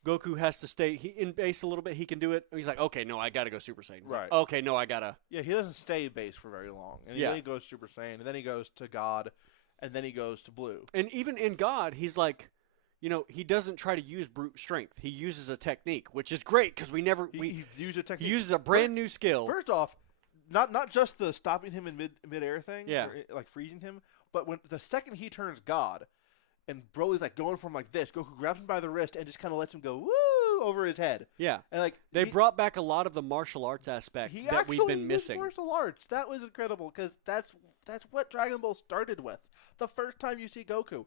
Goku has to stay in base a little bit. He can do it. He's like, okay, no, I got to go Super Saiyan. He's right. Like, okay, no, I got to. Yeah, he doesn't stay base for very long. And then he goes Super Saiyan, and then he goes to God, and then he goes to Blue. And even in God, he's like, he doesn't try to use brute strength. He uses a technique, which is great because he uses a brand new skill. First off, not just the stopping him in midair thing, or, like freezing him, but when the second he turns God, and Broly's like going from like this, Goku grabs him by the wrist and just kind of lets him go woo over his head. Yeah, and like they brought back a lot of the martial arts aspect that we've been missing. Martial arts, that was incredible because that's what Dragon Ball started with. The first time you see Goku,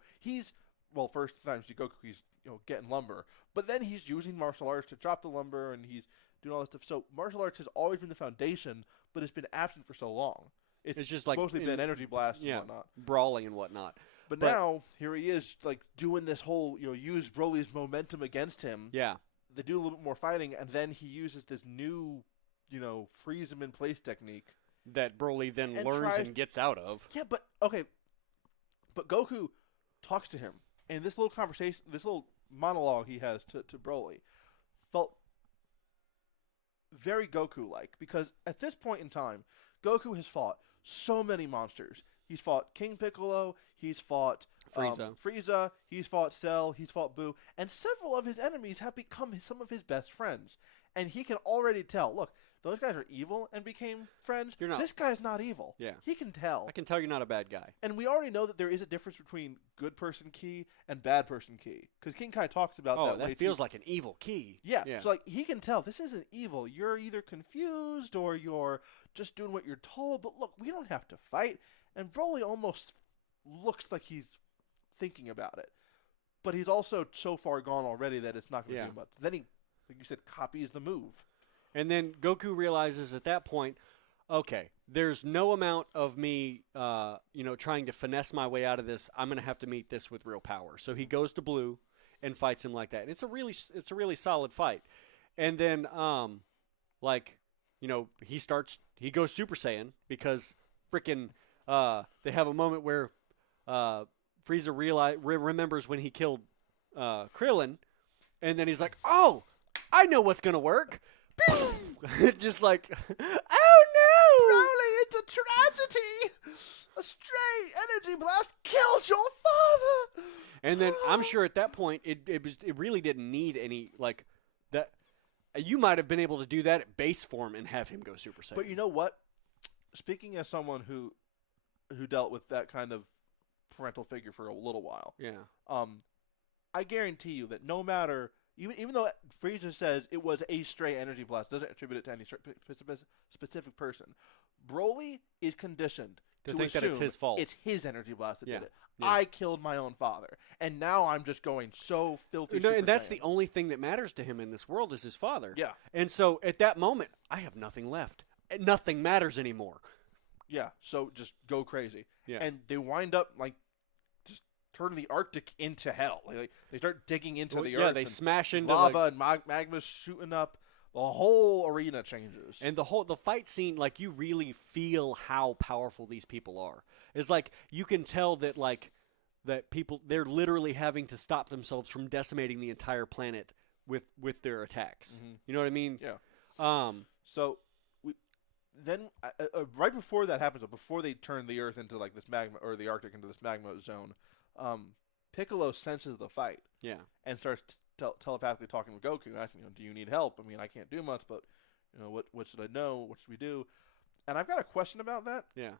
first time you see Goku, he's getting lumber, but then he's using martial arts to chop the lumber, and he's doing all this stuff. So martial arts has always been the foundation, but it's been absent for so long. It's just like mostly been energy blasts and whatnot, brawling and whatnot. But now here he is, like doing this whole use Broly's momentum against him. Yeah, they do a little bit more fighting, and then he uses this new, freeze him in place technique that Broly then learns and gets out of. Yeah, but okay, but Goku talks to him, and this little conversation, this little monologue he has to Broly, felt very Goku-like, because at this point in time, Goku has fought so many monsters. He's fought King Piccolo, he's fought Frieza, he's fought Cell, he's fought Buu, and several of his enemies have become some of his best friends. And he can already tell, look, those guys are evil and became friends. You're not. This guy's not evil. Yeah. He can tell. I can tell you're not a bad guy. And we already know that there is a difference between good person Ki and bad person Ki. Because King Kai talks about that. Oh, that feels like an evil Ki. Yeah. So like he can tell this isn't evil. You're either confused or you're just doing what you're told. But look, we don't have to fight. And Broly almost looks like he's thinking about it. But he's also so far gone already that it's not going to do much. Then he, like you said, copies the move. And then Goku realizes at that point, okay, there's no amount of me, trying to finesse my way out of this. I'm going to have to meet this with real power. So he goes to Blue and fights him like that. And it's a really solid fight. And then, he goes Super Saiyan because freaking they have a moment where Frieza remembers when he killed Krillin, and then he's like, "Oh, I know what's gonna work." Just like, oh no, Broly, it's a tragedy. A stray energy blast killed your father. And then I'm sure at that point it really didn't need any like that. You might have been able to do that at base form and have him go Super Saiyan. But you know what? Speaking as someone who dealt with that kind of parental figure for a little while, I guarantee you that no matter, even though Frieza says it was a stray energy blast, doesn't attribute it to any specific person, Broly is conditioned to think that it's his fault. It's his energy blast that did it. Yeah. I killed my own father, and now I'm just going so filthy. And that's the only thing that matters to him in this world is his father. Yeah. And so at that moment, I have nothing left. Nothing matters anymore. Yeah, so just go crazy. Yeah. And they wind up, like, just turn the Arctic into hell. Like they start digging into the earth. Yeah, they smash into lava and magma's shooting up. The whole arena changes. And the fight scene, like, you really feel how powerful these people are. It's like you can tell that that people, they're literally having to stop themselves from decimating the entire planet with their attacks. Mm-hmm. You know what I mean? Yeah. So then right before that happens, before they turn the Earth into like this magma, or the Arctic into this magma zone, Piccolo senses the fight. Yeah. And starts telepathically talking with Goku, asking, do you need help? I mean, I can't do much, but what should I know? What should we do? And I've got a question about that. Yeah.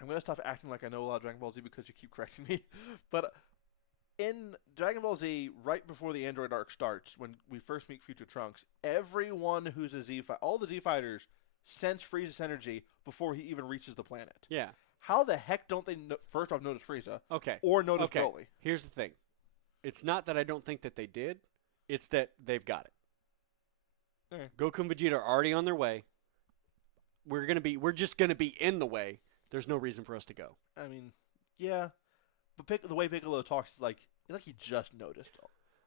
I'm gonna stop acting like I know a lot of Dragon Ball Z because you keep correcting me. But in Dragon Ball Z, right before the Android arc starts, when we first meet Future Trunks, everyone who's a Z fighter, all the Z fighters, sense Frieza's energy before he even reaches the planet. Yeah. How the heck don't they first off notice Frieza? Okay. Or notice Broly? Here's the thing. It's not that I don't think that they did. It's that they've got it. Okay. Goku and Vegeta are already on their way. We're just gonna be in the way. There's no reason for us to go. I mean, yeah, but the way Piccolo talks is like he just noticed.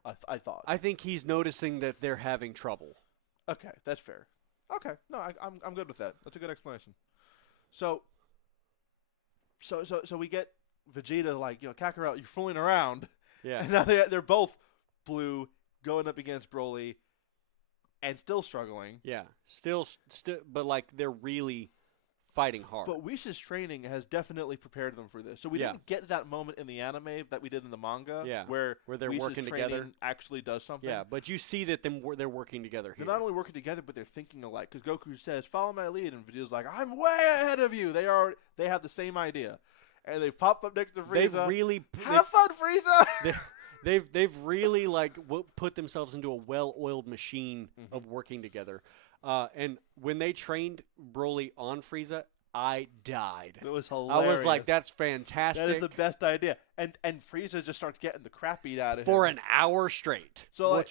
I thought. I think he's noticing that they're having trouble. Okay, that's fair. Okay, no, I'm good with that. That's a good explanation. So we get Vegeta like, Kakarot, you're fooling around. Yeah. And now they're both blue going up against Broly, and still struggling. Yeah. Still, but like they're really fighting hard. But Whish's training has definitely prepared them for this. So we didn't get that moment in the anime that we did in the manga, where they're Whish's working together, actually does something. Yeah, but you see that they're working together here. They're not only working together, but they're thinking alike. Because Goku says, "Follow my lead," and Vegeta's like, "I'm way ahead of you." They have the same idea, and they pop up next to Frieza. They've really have fun, Frieza. They've really put themselves into a well-oiled machine of working together. And when they trained Broly on Frieza, I died. It was hilarious. I was like, that's fantastic. That is the best idea. And Frieza just starts getting the crap beat out of him. For an hour straight. So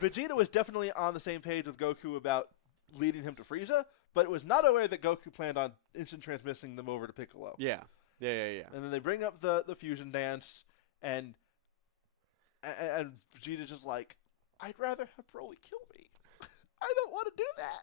Vegeta was definitely on the same page with Goku about leading him to Frieza, but it was not aware that Goku planned on instant transmitting them over to Piccolo. Yeah. And then they bring up the fusion dance, and Vegeta's just like, I'd rather have Broly kill me. I don't want to do that.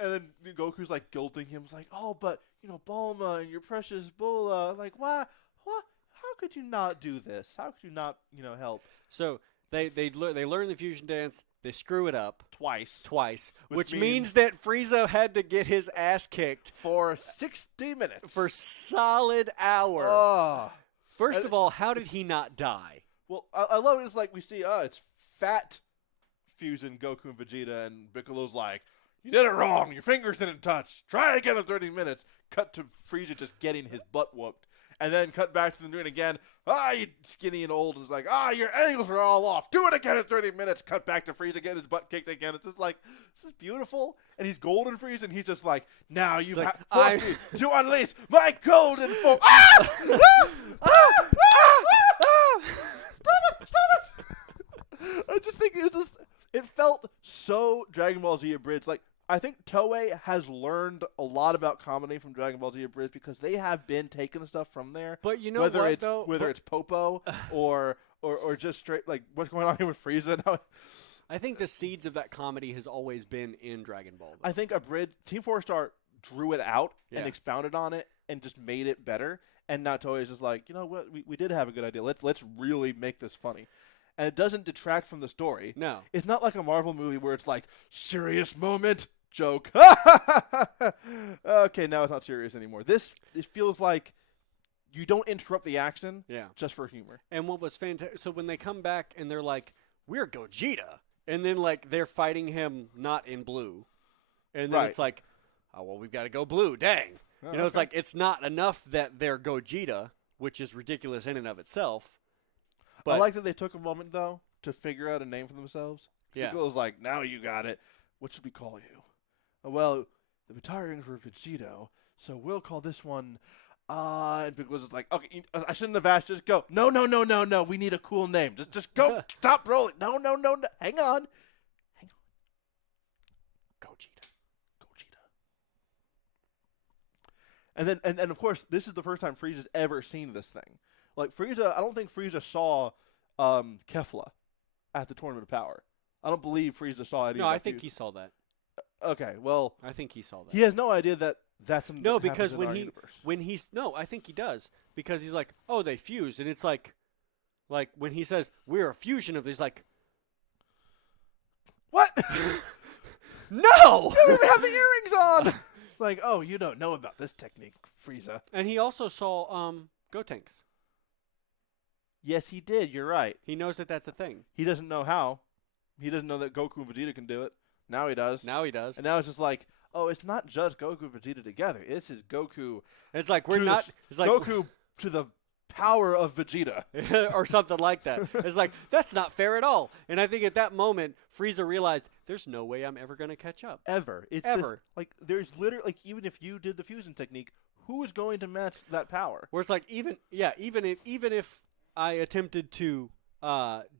And then Goku's like guilting him. He's like, "Oh, but Bulma and your precious Bulla, like, why? What? How could you not do this? How could you not, help?" So they learn the fusion dance. They screw it up twice, which means that Frieza had to get his ass kicked for 60 minutes, for solid hour. Oh. First of all, how did he not die? Well, I love it. It's like we see, it's fat fusion Goku and Vegeta, and Piccolo's like, "You did it wrong. Your fingers didn't touch. Try again in 30 minutes." Cut to Frieza just getting his butt whooped. And then cut back to them doing it again. You skinny and old. And it's like, your angles are all off. Do it again in 30 minutes. Cut back to Frieza getting his butt kicked again. It's just like, this is beautiful. And he's golden Frieza, and he's just like, now you have to unleash my golden form. Stop it. I just think it felt so Dragon Ball Z abridged. Like, I think Toei has learned a lot about comedy from Dragon Ball Z abridged because they have been taking stuff from there. But you know whether it's Popo or just straight like what's going on here with Frieza now. I think the seeds of that comedy has always been in Dragon Ball. I think Team 4-Star drew it out and expounded on it and just made it better. And now Toei is just like, you know what, we did have a good idea. Let's really make this funny. And it doesn't detract from the story. No. It's not like a Marvel movie where it's like, serious moment, joke. Okay, now it's not serious anymore. It feels like you don't interrupt the action just for humor. And what was fantastic, so when they come back and they're like, we're Gogeta, and then like they're fighting him not in blue. And then it's like, oh, well, we've got to go blue, dang. It's like, it's not enough that they're Gogeta, which is ridiculous in and of itself. But I like that they took a moment, though, to figure out a name for themselves. Yeah. Piccolo's like, now you got it. What should we call you? Well, the Batarings were Vegito, so we'll call this one, and Piccolo's just like, okay, I shouldn't have asked, just go. No, we need a cool name. Just go, stop rolling. No, hang on. Gogeta. And then and of course this is the first time Frieza's ever seen this thing. Like Frieza, I don't think Frieza saw Kefla at the Tournament of Power. I don't believe Frieza saw any. No, of I that think fuse. he saw that. Okay, well, I think he saw that. he has no idea that that's something No, that because happens in when our he universe. when he's no, I think he does because he's like, oh, they fused, and it's like when he says we're a fusion of, he's like, What? no, You don't even have the earrings on. Like, oh, you don't know about this technique, Frieza. And he also saw Gotenks. Yes, he did. You're right. He knows that that's a thing. He doesn't know how. He doesn't know that Goku and Vegeta can do it. Now he does. Now he does. And now it's just like, oh, it's not just Goku and Vegeta together. This is Goku. And it's like we're to the- not. It's like Goku to the power of Vegeta. or something like that. It's like that's not fair at all. And I think at that moment, Frieza realized there's no way I'm ever going to catch up. Ever. It's Ever. This, like, there's literally, like, even if you did the fusion technique, who is going to match that power? Where it's like even if I attempted to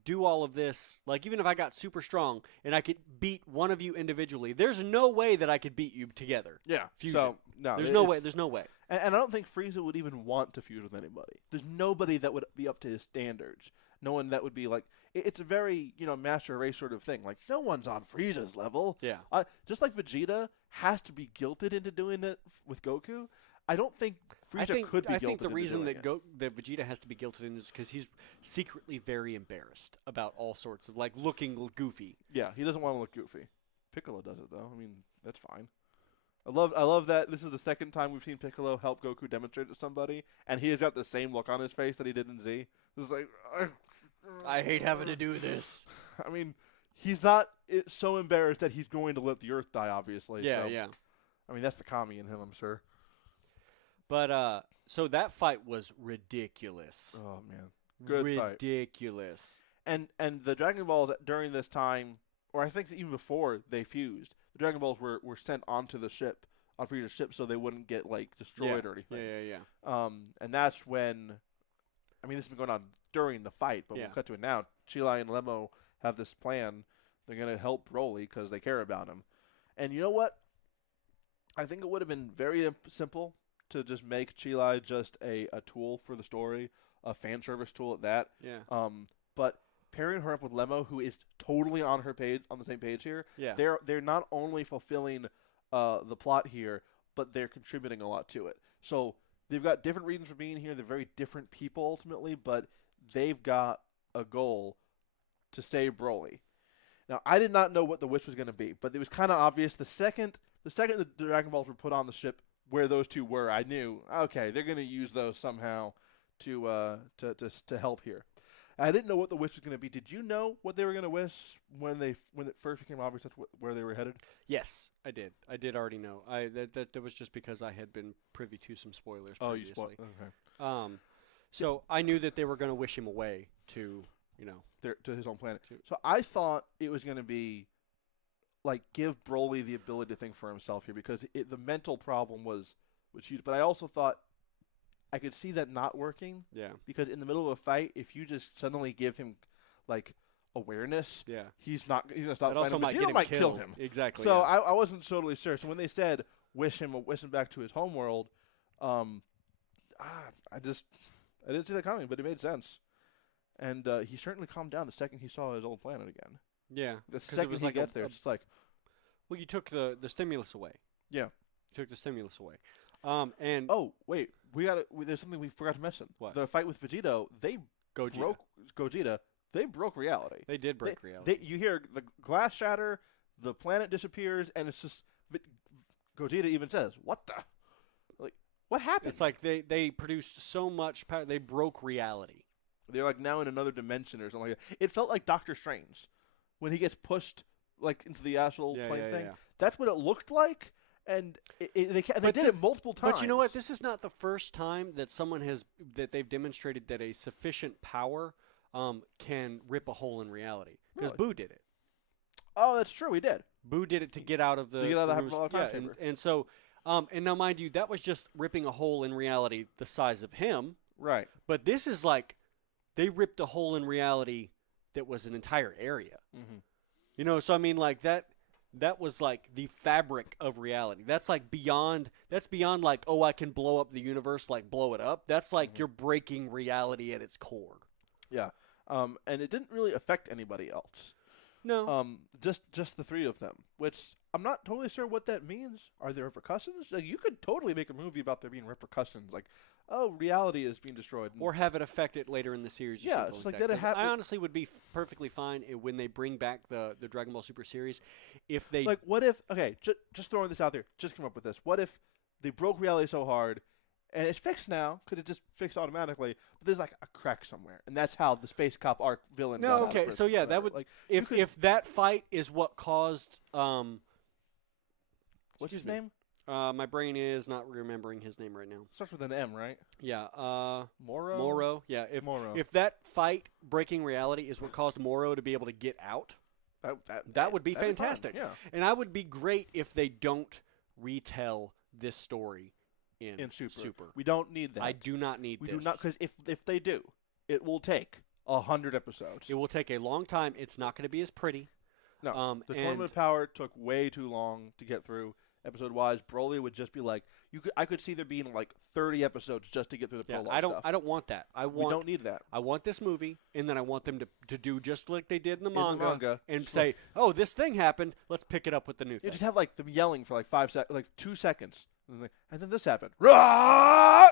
do all of this, like even if I got super strong and I could beat one of you individually, there's no way that I could beat you together. Yeah. Fusion. So, no. There's no way. There's no way. And I don't think Frieza would even want to fuse with anybody. There's nobody that would be up to his standards. No one that would be like, it's a very, master race sort of thing. Like, no one's on Frieza's level. Yeah. Just like Vegeta has to be guilted into doing it with Goku, I don't think Frieza could be guilted I think the into reason doing that it. that Vegeta has to be guilted in is because he's secretly very embarrassed about all sorts of, like, looking goofy. Yeah, he doesn't want to look goofy. Piccolo does it, though. I mean, that's fine. I love that this is the second time we've seen Piccolo help Goku demonstrate it to somebody, and he has got the same look on his face that he did in Z. It's like, I hate having to do this. I mean, he's not so embarrassed that he's going to let the Earth die, obviously. Yeah, so, yeah. I mean, that's the Kami in him, I'm sure. But so that fight was ridiculous. Oh, man. Good fight. Ridiculous. And the Dragon Balls during this time, or I think even before they fused, the Dragon Balls were sent onto the ship, on Frieza's ship, so they wouldn't get, like, destroyed or anything. Yeah. And that's when, I mean, this has been going on during the fight, but we'll cut to it now. Chilai and Lemo have this plan. They're going to help Broly because they care about him. And you know what? I think it would have been very simple to just make Chilai just a tool for the story, a fan service tool at that. Yeah. But pairing her up with Lemo, who is totally on the same page here, Yeah. they're not only fulfilling the plot here, but they're contributing a lot to it. So they've got different reasons for being here. They're very different people ultimately, but they've got a goal to save Broly. Now, I did not know what the wish was going to be, but it was kind of obvious. The second the Dragon Balls were put on the ship where those two were, I knew, okay, they're going to use those somehow to help here. I didn't know what the wish was going to be. Did you know what they were going to wish when it first became obvious that's where they were headed? Yes, I did. I did already know. That was just because I had been privy to some spoilers Oh, previously. you spoiled. Okay. So I knew that they were going to wish him away to, To his own planet. So I thought it was going to be like give Broly the ability to think for himself here because the mental problem was huge. But I also thought I could see that not working. Yeah. Because in the middle of a fight, if you just suddenly give him like awareness, Yeah. he's gonna stop. That also fighting. Vegeta might kill him. Exactly. So yeah. I wasn't totally sure. So when they said wish him back to his homeworld, I didn't see that coming, but it made sense. And he certainly calmed down the second he saw his old planet again. Yeah. The 'Cause it second was he like gets there, it's just like, well, you took the stimulus away. yeah. You took the stimulus away. And Oh wait, there's something we forgot to mention. What? The fight with Vegito, they Gogeta. broke Gogeta. They broke reality. They did break reality. You hear the glass shatter, the planet disappears, and it's just Gogeta even says, "What the? Like, what happened?" It's like they produced so much power. They broke reality. They're like now in another dimension or something like that. It felt like Doctor Strange when he gets pushed like into the astral plane thing. Yeah. That's what it looked like, and they did it multiple times. But you know what? This is not the first time that they've demonstrated that a sufficient power can rip a hole in reality. Because Really? Boo did it. Oh, that's true. He did. Boo did it to get out of the hyperbolic time yeah, chamber. and so and now mind you, that was just ripping a hole in reality the size of him. Right. But this is like they ripped a hole in reality that was an entire area. Mm-hmm. So I mean, like that was like the fabric of reality. That's like beyond. That's beyond like, oh, I can blow up the universe, like blow it up. That's like you're breaking reality at its core. Yeah. And it didn't really affect anybody else. No. Just the three of them, which I'm not totally sure what that means. Are there repercussions? Like, you could totally make a movie about there being repercussions, like, oh, reality is being destroyed, Or have it affect it later in the series. Or Yeah, something just like like that. let it 'Cause happen. I honestly would be perfectly fine when they bring back the Dragon Ball Super series, if they like, what if? Okay, just throwing this out there, just come up with this. What if they broke reality so hard, and it's fixed now because it just fixed automatically, but there's like a crack somewhere, and that's how the space cop arc villain. got No, out of okay, prison so or yeah, that whatever. would like if that fight is what caused what's his excuse me. name? My brain is not remembering his name right now. Starts with an M, right? Yeah, Moro. Moro. Yeah, Moro. if that fight breaking reality is what caused Moro to be able to get out, that would be that'd fantastic. fun, yeah. And I would be great if they don't retell this story in Super. We don't need that. I do not need We this. do not, because if they do, it will take 100 episodes. It will take a long time. It's not going to be as pretty. No, the and- Tournament of Power took way too long to get through. Episode-wise, Broly would just be like I could see there being like 30 episodes just to get through the Yeah, prologue stuff. I don't want that. We don't need that. I want this movie, and then I want them to do just like they did in the In the manga, manga, and sure. say, "Oh, this thing happened. Let's pick it up with the new You thing." just have like them yelling for like 2 seconds, and then this happened. Rah!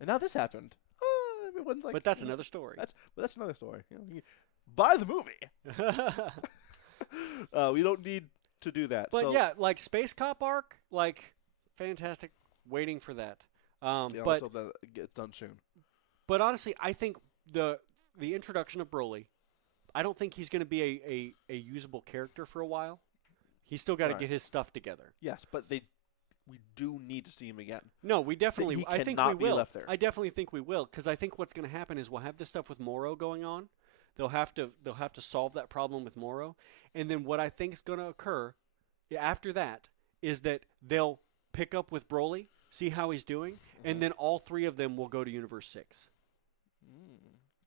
And now this happened. Everyone's like, But that's another story. That's another story. Buy the movie. We don't need to do that. But so, yeah, like Space Cop arc, like fantastic. Waiting for that. yeah, But let's hope that gets done soon. but honestly, I think the introduction of Broly, I don't think he's going to be a usable character for a while. He's still got to Right. get his stuff together. Yes, but we do need to see him again. No, we definitely. he I think we cannot be will. left there. I definitely think we will, because I think what's going to happen is we'll have this stuff with Moro going on. They'll have to solve that problem with Moro, and then what I think is going to occur after that is that they'll pick up with Broly, see how he's doing, and then all three of them will go to Universe 6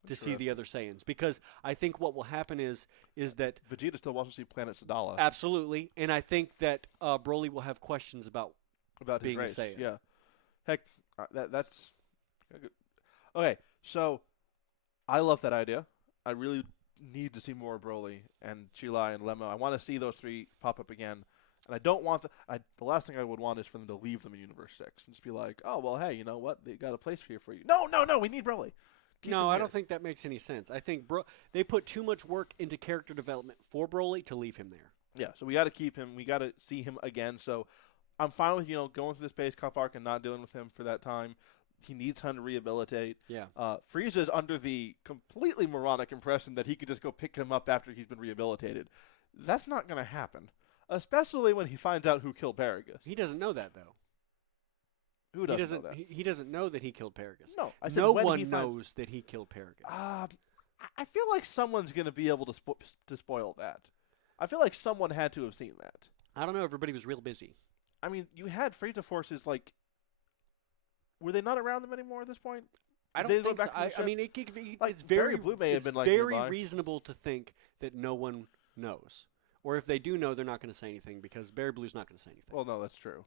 to see the other Saiyans. Because I think what will happen is that Vegeta still wants to see Planet Sadala absolutely, and I think that Broly will have questions about about being a his race. Saiyan. Yeah, heck, that's okay. So I love that idea. I really need to see more of Broly and Chilai and Lemma. I want to see those three pop up again. And I don't want the last thing I would want is for them to leave them in Universe 6 and just be like, oh, well, hey, you know what? They got a place here for you. No, we need Broly. Keep him No, I here. don't think that makes any sense. I think they put too much work into character development for Broly to leave him there. Yeah, so we got to keep him. We got to see him again. So I'm fine with, going through the Space Cop arc and not dealing with him for that time. He needs time to rehabilitate. Yeah. Frieza's under the completely moronic impression that he could just go pick him up after he's been rehabilitated. That's not going to happen, especially when he finds out who killed Paragus. He doesn't know that, though. Who doesn't know that? He doesn't know that he killed Paragus. No, I said no when one he knows that he killed Paragus. I feel like someone's going to be able to spoil that. I feel like someone had to have seen that. I don't know. Everybody was real busy. I mean, you had Frieza forces, like, were they not around them anymore at this point? I They don't went think so. back to the I mean, ship? it's very Barry Blue may have it's been, like, very nearby. reasonable to think that no one knows, or if they do know, they're not going to say anything because Barry Blue's not going to say anything. Well, no, that's true.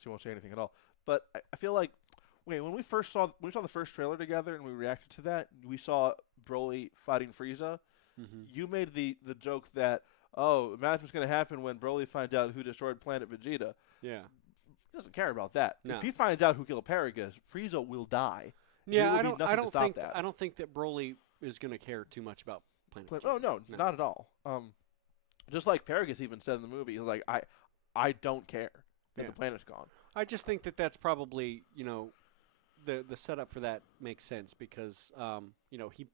She won't say anything at all. But I feel like, when we saw the first trailer together and we reacted to that, we saw Broly fighting Frieza. Mm-hmm. You made the joke that, oh, imagine what's going to happen when Broly finds out who destroyed Planet Vegeta. Yeah. He doesn't care about that. No. If he finds out who killed Paragus, Frieza will die. Yeah, will I be don't. nothing I to don't stop think. that. I don't think that Broly is going to care too much about Planet. Oh Vegeta. no, not at all. Just like Paragus even said in the movie, he was like, I don't care that Yeah. the planet's gone. I just think that that's probably the setup for that makes sense because he.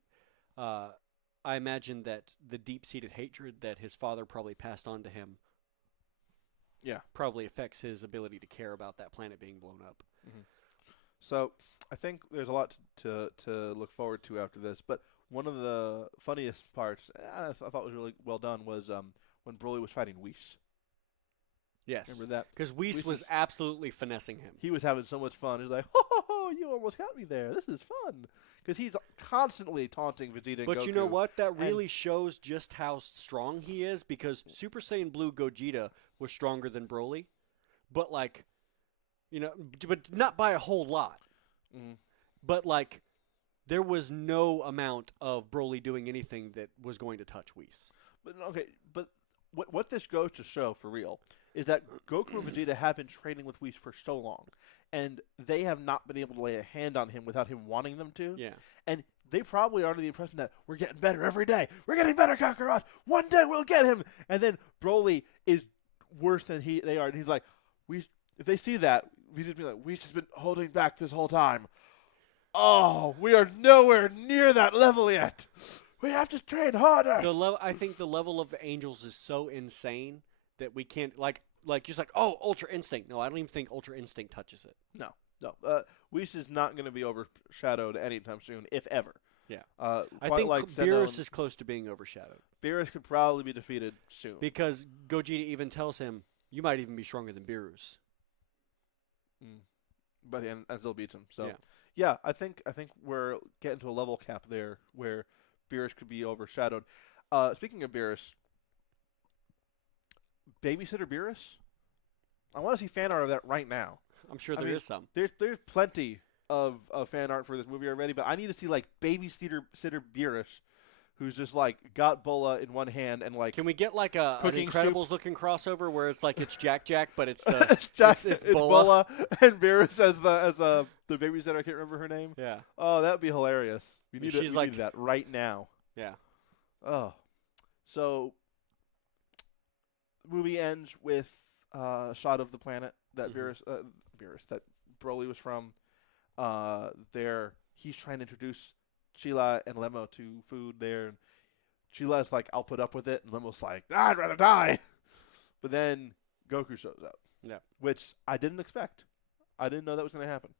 I imagine that the deep-seated hatred that his father probably passed on to him. Yeah. Probably affects his ability to care about that planet being blown up. Mm-hmm. So I think there's a lot to look forward to after this. But one of the funniest parts I thought was really well done was when Broly was fighting Whis. Yes. Remember that? Because Whis Whis was is- absolutely finessing him. He was having so much fun. He was like, ho, ho, ho, you almost got me there. This is fun. Because he's constantly taunting Vegeta and Goku. But you know what? That really shows just how strong he is, because Super Saiyan Blue Gogeta was stronger than Broly, but like, but not by a whole lot. Mm. But like, there was no amount of Broly doing anything that was going to touch Whis. But what this goes to show for real is that Goku and Vegeta have been training with Whis for so long, and they have not been able to lay a hand on him without him wanting them to. Yeah. And they probably are under the impression that we're getting better every day. We're getting better, Kakarot. One day we'll get him. And then Broly is worse than they are. And he's like, if they see that, he's just be like, we've just been holding back this whole time. Oh, we are nowhere near that level yet. We have to train harder. I think the level of the Angels is so insane that we can't like just like, oh, Ultra Instinct. No, I don't even think Ultra Instinct touches it. No. Whis is not going to be overshadowed anytime soon, if ever. Yeah. I think Beerus is close to being overshadowed. Beerus could probably be defeated soon. Because Gogeta even tells him, you might even be stronger than Beerus. But and still beats him. So yeah, I think we're getting to a level cap there where Beerus could be overshadowed. Speaking of Beerus, Babysitter Beerus, I want to see fan art of that right now. I'm sure there is some. There's plenty of fan art for this movie already, but I need to see like Babysitter Beerus, who's just like got Bola in one hand and like. Can we get like an Incredibles looking crossover where it's like it's Jack, but it's the it's Bola and Beerus as the babysitter? I can't remember her name. Yeah. Oh, that would be hilarious. We need need that right now. Yeah. Oh, so the movie ends with a shot of the planet that that Broly was from. He's trying to introduce Sheila and Lemo to food there. And Sheila's like, I'll put up with it. And Lemo's like, I'd rather die. But then Goku shows up. Yeah. Which I didn't expect. I didn't know that was going to happen.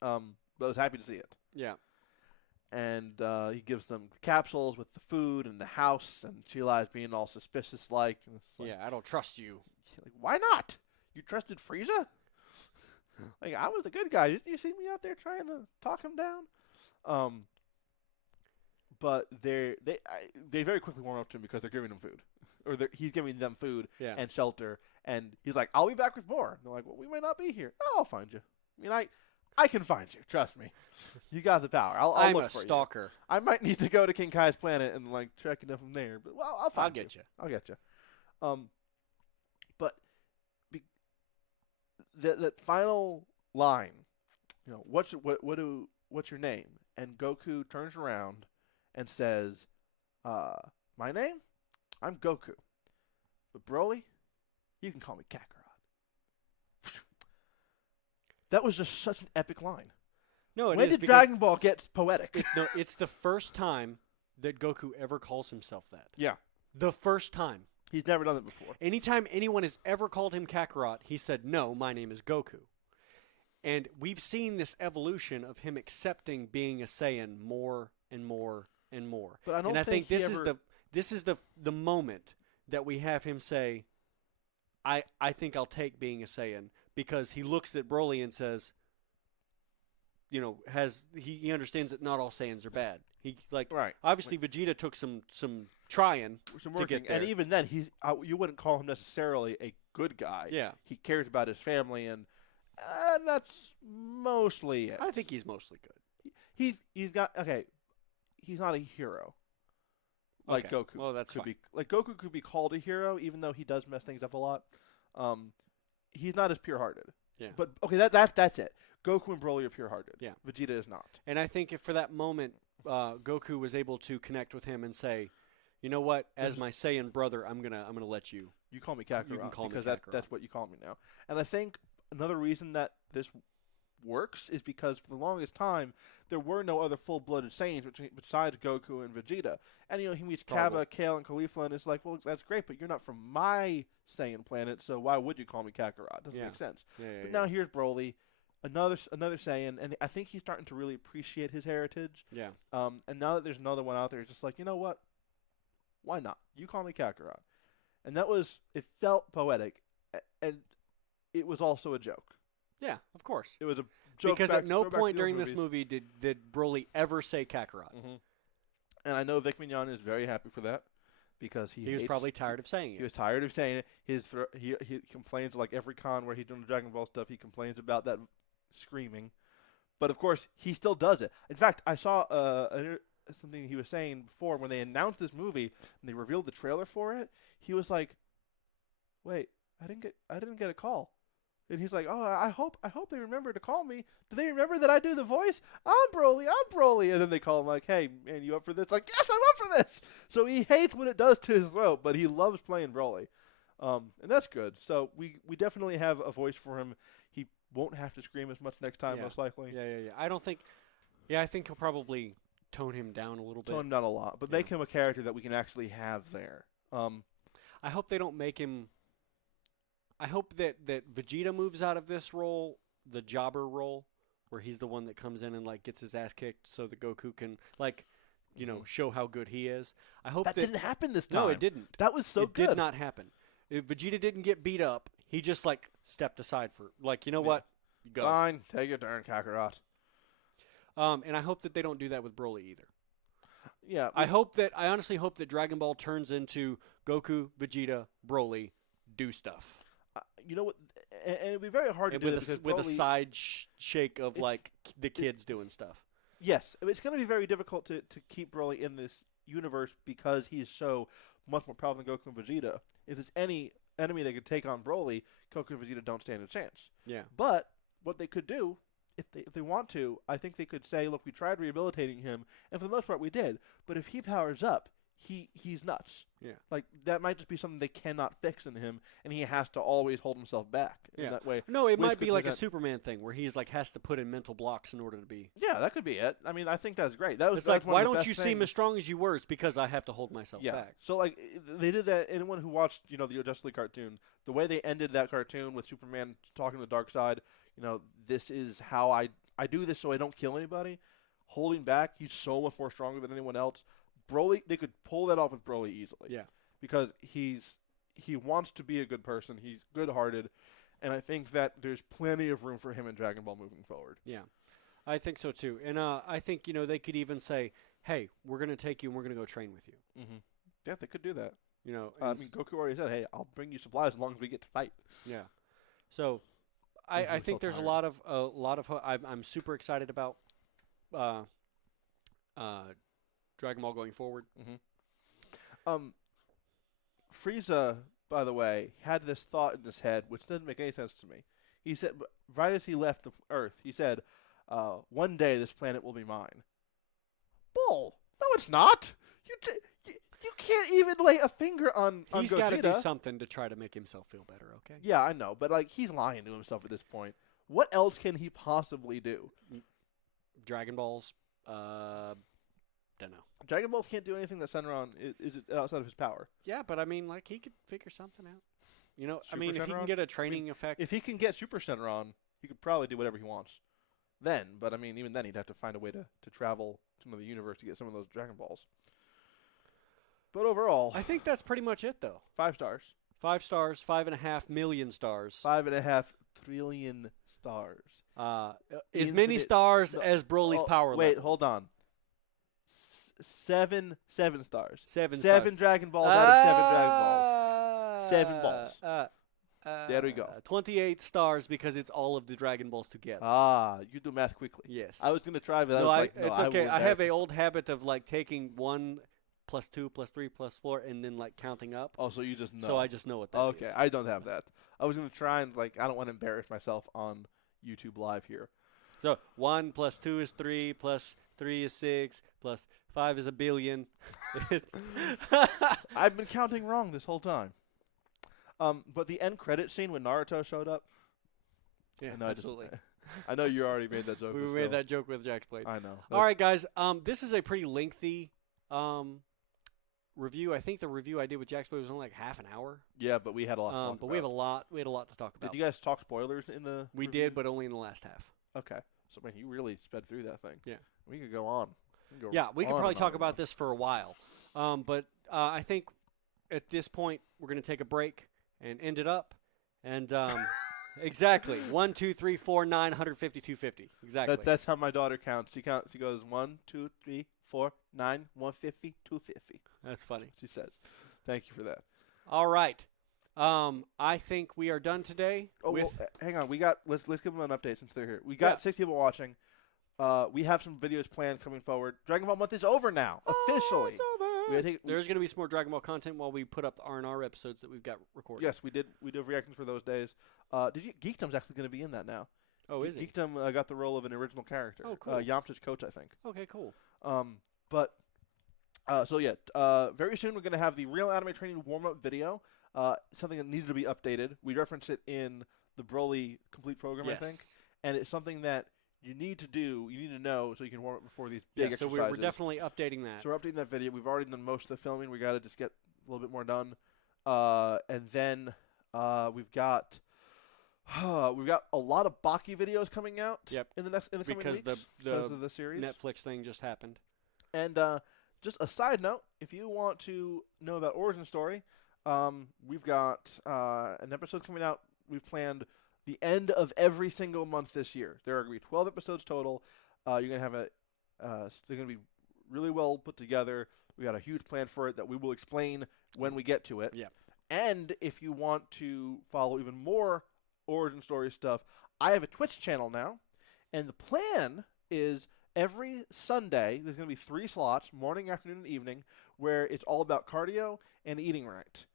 But I was happy to see it. Yeah. And he gives them capsules with the food and the house. And Sheila is being all suspicious-like. And it's like, I don't trust you. Like, why not? You trusted Frieza? Like, I was the good guy. Didn't you see me out there trying to talk him down? But they very quickly warm up to him because they're giving him food. Or he's giving them food and shelter. And he's like, I'll be back with more. And they're like, well, we might not be here. Oh, I'll find you. I mean, I can find you. Trust me. You got the power. I'll look for you. I'm a stalker. I might need to go to King Kai's planet and, like, check enough from there. But, well, I'll get you. I'll get you. But that final line, what's your name? And Goku turns around and says, my name? I'm Goku. But Broly, you can call me Kakarot. That was just such an epic line. No, when did Dragon Ball get poetic? It's the first time that Goku ever calls himself that. Yeah. The first time. He's never done it before. Anytime anyone has ever called him Kakarot, he said, no, my name is Goku. And we've seen this evolution of him accepting being a Saiyan more and more and more. But I don't think this is the moment that we have him say, I think I'll take being a Saiyan, because he looks at Broly and says, he understands that not all Saiyans are bad. Obviously Vegeta took some trying to get there. And even then, you wouldn't call him necessarily a good guy. Yeah. He cares about his family, and that's mostly it. I think he's mostly good. He's not a hero. Like okay. Goku. Well, that's fine. Goku could be called a hero, even though he does mess things up a lot. He's not as pure-hearted. Yeah. But okay, that's it. Goku and Broly are pure-hearted. Yeah. Vegeta is not. And I think if for that moment, Goku was able to connect with him and say, you know what? As my Saiyan brother, I'm gonna let you. You call me Kakarot. You can call because me Kakarot. that's what you call me now. And I think another reason that this works is because for the longest time there were no other full-blooded Saiyans besides Goku and Vegeta. And he meets Kaba, Kale, and Caulifla, and it's like, well, that's great, but you're not from my Saiyan planet, so why would you call me Kakarot? Doesn't make sense. But now here's Broly, another Saiyan, and I think he's starting to really appreciate his heritage. Yeah. And now that there's another one out there, it's just like, you know what? Why not? You call me Kakarot. And it felt poetic, and it was also a joke. Yeah, of course. It was a Because at no point during this movie did Broly ever say Kakarot. Mm-hmm. And I know Vic Mignon is very happy for that because he was probably tired of saying it. He was tired of saying it. He complains like every con where he's doing the Dragon Ball stuff. He complains about that screaming, but of course he still does it. In fact, I saw something he was saying before when they announced this movie and they revealed the trailer for it. He was like, "Wait, I didn't get a call." And he's like, "Oh, I hope they remember to call me. Do they remember that I do the voice? I'm Broly. And then they call him like, "Hey, man, you up for this?" Like, "Yes, I'm up for this." So he hates what it does to his throat, but he loves playing Broly, and that's good. So we definitely have a voice for him. He won't have to scream as much next time, most likely. Yeah. I don't think. Yeah, I think he'll probably tone him down a little bit. Tone him down a lot, but make him a character that we can actually have there. I hope they don't make him. I hope that Vegeta moves out of this role, the jobber role, where he's the one that comes in and like gets his ass kicked, so that Goku can show how good he is. I hope that didn't happen this time. No, it didn't. That was so good. It did not happen. If Vegeta didn't get beat up, he just like stepped aside for what? Go. Fine, take your turn, Kakarot. And I hope that they don't do that with Broly either. Yeah, I honestly hope that Dragon Ball turns into Goku, Vegeta, Broly, do stuff. You know what? And it'd be very hard to do with a side shake of like the kids doing stuff. Yes, it's going to be very difficult to keep Broly in this universe because he's so much more powerful than Goku and Vegeta. If there's any enemy that could take on Broly, Goku and Vegeta don't stand a chance. Yeah. But what they could do, if they want to, I think they could say, look, we tried rehabilitating him, and for the most part we did. But if he powers up, he's nuts. Yeah. Like, that might just be something they cannot fix in him, and he has to always hold himself back in that way. No, it might be like a Superman thing where he's like has to put in mental blocks in order to be. Yeah, that could be it. I mean, I think that's great. It's like, why don't you seem as strong as you were? It's because I have to hold myself back. So, like, they did that. Anyone who watched, the Justice League cartoon, the way they ended that cartoon with Superman talking to the dark side, this is how I do this so I don't kill anybody. Holding back, he's so much more stronger than anyone else. Broly, they could pull that off with Broly easily. Yeah. Because he wants to be a good person. He's good-hearted. And I think that there's plenty of room for him in Dragon Ball moving forward. Yeah. I think so, too. And I think, they could even say, hey, we're going to take you and we're going to go train with you. Mm-hmm. Yeah, they could do that. I mean, Goku already said, hey, I'll bring you supplies as long as we get to fight. Yeah. So I think there's a lot of I'm super excited about Dragon Ball going forward. Mm-hmm. Frieza, by the way, had this thought in his head, which doesn't make any sense to me. He said, right as he left the Earth, he said, one day this planet will be mine. Bull! No, it's not! You can't even lay a finger on Gogeta. He's got to do something to try to make himself feel better, okay? Yeah, I know, but he's lying to himself at this point. What else can he possibly do? Dragon Balls, don't know. Dragon Balls can't do anything that Senran is outside of his power. Yeah, but I mean, he could figure something out. Super if he can get a training effect. If he can get Super Senran, he could probably do whatever he wants. Then, but I mean, even then, he'd have to find a way to travel to another universe to get some of those Dragon Balls. But overall, I think that's pretty much it, though. 5 stars. 5 stars, 5.5 million stars. 5.5 trillion stars. As many stars as Broly's power level. Wait, hold on. 7 stars. 7 stars. Dragon Balls out of 7 Dragon Balls. 7 balls. There we go. 28 stars because it's all of the Dragon Balls together. You do math quickly. Yes. I was going to try, but it's okay. I have an old habit of taking 1 plus 2 plus 3 plus 4 and then counting up. Oh, so you just know. So I just know what that is. Okay, I don't have that. I was going to try and I don't want to embarrass myself on YouTube Live here. So 1 plus 2 is 3 plus 3 is 6 plus 5 is a billion. I've been counting wrong this whole time. But the end credit scene when Naruto showed up. Yeah, absolutely. I know you already made that joke. We made that joke with Jack's Blade. I know. All right, guys. This is a pretty lengthy review. I think the review I did with Jack's Blade was only half an hour. Yeah, but we had a lot. To talk but about. we had a lot to talk about. Did you guys talk spoilers in the? We review? did, but only in the last half. Okay, so man, you really sped through that thing. Yeah, we could go on. We could probably talk about this for a while. But I think at this point we're going to take a break and end it up. And Exactly. 1, 2, 3, 4, 9, 150, 250. Exactly. That's how my daughter counts. She counts. She goes 1, 2, 3, 4, 9, 150, 250. That's funny. She says. Thank you for that. All right. I think we are done today. Oh, with well, hang on. Let's give them an update since they're here. We got 6 people watching. We have some videos planned coming forward. Dragon Ball month is over now, officially. It's over. We There's going to be some more Dragon Ball content while we put up the R&R episodes that we've got recorded. Yes, we did. We did reactions for those days. Geekdom's actually going to be in that now. Oh, is he? Geekdom got the role of an original character. Oh, cool. Yamcha's coach, I think. Okay, cool. Very soon we're going to have the Real Anime Training warm-up video. Something that needed to be updated. We referenced it in the Broly complete program, Yes. I think, and it's something that you need to do. You need to know so you can warm up before these big Yeah, so exercises. we're definitely updating that. So we're updating that video. We've already done most of the filming. We got to just get a little bit more done, and then we've got a lot of Baki videos coming out. Yep. In the coming Because weeks the because of the series. Netflix thing just happened. And just a side note, if you want to know about Origin Story, we've got an episode coming out. We've planned the end of every single month this year. There are going to be 12 episodes total. You're going to have they're going to be really well put together. We got a huge plan for it that we will explain when we get to it. Yeah. And if you want to follow even more Origin Story stuff, I have a Twitch channel now, and the plan is every Sunday there's going to be 3 slots, morning, afternoon, and evening, where it's all about cardio and eating right.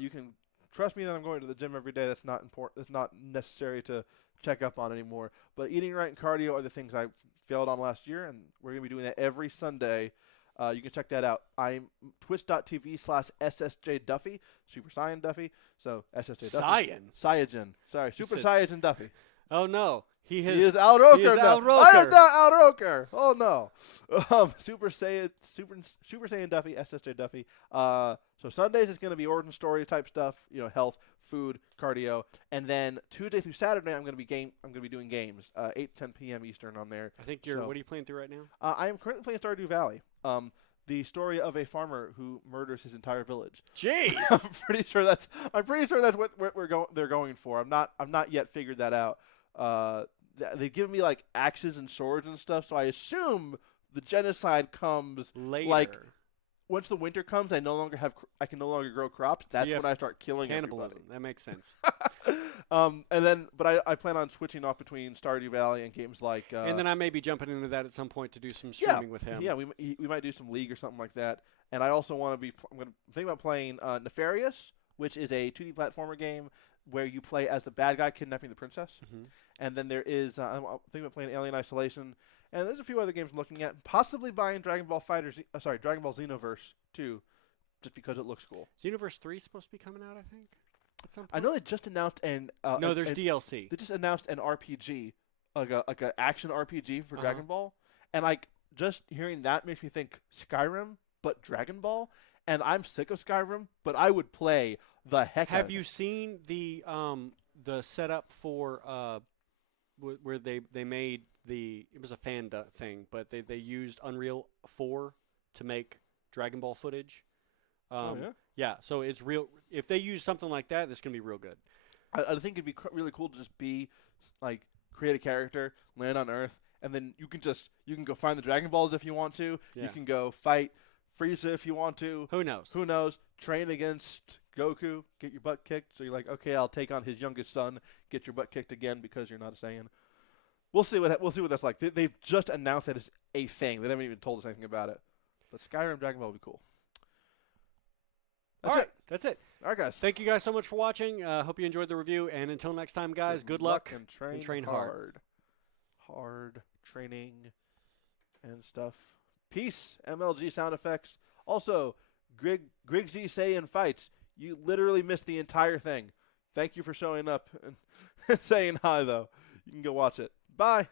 You can trust me that I'm going to the gym every day. That's not important. That's not necessary to check up on anymore. But eating right and cardio are the things I failed on last year, and we're going to be doing that every Sunday. You can check that out. I'm twitch.tv/SSJ Duffy, Super Saiyan Duffy. So SSJ Duffy. Saiyan? Sorry, Super said- Saiyan Duffy. Oh, no. He He is Al Roker. He is now. Al Roker. I am not Al Roker. Oh no. Super Saiyan Duffy, SSJ Duffy. So Sundays is going to be Origin Story type stuff. Health, food, cardio, and then Tuesday through Saturday I'm going to be doing games. 8-10 p.m. Eastern on there. I think So- what are you playing through right now? I am currently playing Stardew Valley. The story of a farmer who murders his entire village. Jeez. I'm pretty sure that's what they're going for. I've not yet figured that out. They've given me like axes and swords and stuff, so I assume the genocide comes Later. like once the winter comes. I can no longer grow crops. That's you have when I start killing cannibalism. That makes sense. everybody. But I plan on switching off between Stardew Valley and games like. And then I may be jumping into that at some point to do some streaming with him. Yeah, we might do some League or something like that. And I also want to be. I'm thinking about playing Nefarious, which is a 2D platformer game where you play as the bad guy kidnapping the princess. Mhm. And then there is, I'm thinking about playing Alien Isolation, and there's a few other games I'm looking at. Possibly buying Dragon Ball Xenoverse 2, just because it looks cool. Is Universe 3 supposed to be coming out, I think, at some point? I know they just announced No, there's DLC. They just announced an RPG, like an action RPG for Dragon Ball, and like just hearing that makes me think Skyrim, but Dragon Ball. And I'm sick of Skyrim, but I would play the heck out Have of you it. seen the setup for where they made it was a fan thing, but they used Unreal 4 to make Dragon Ball footage. Oh, yeah? Yeah, so it's real. If they use something like that, it's gonna be real good. I think it'd be really cool to just be like create a character, land on Earth, and then you can go find the Dragon Balls if you want to. Yeah. You can go fight Frieza if you want to. Who knows? Who knows? Train against Goku, get your butt kicked. So you're like, okay, I'll take on his youngest son, get your butt kicked again because you're not a Saiyan. We'll see what that's like. They've just announced that it's a thing. They haven't even told us anything about it. But Skyrim Dragon Ball would be cool. That's it. That's it. All right, guys. Thank you guys so much for watching. Hope you enjoyed the review. And until next time, guys, good luck and train hard. Hard training and stuff. Peace. MLG sound effects. Also, Griggsy saying fights. You literally missed the entire thing. Thank you for showing up and saying hi, though. You can go watch it. Bye.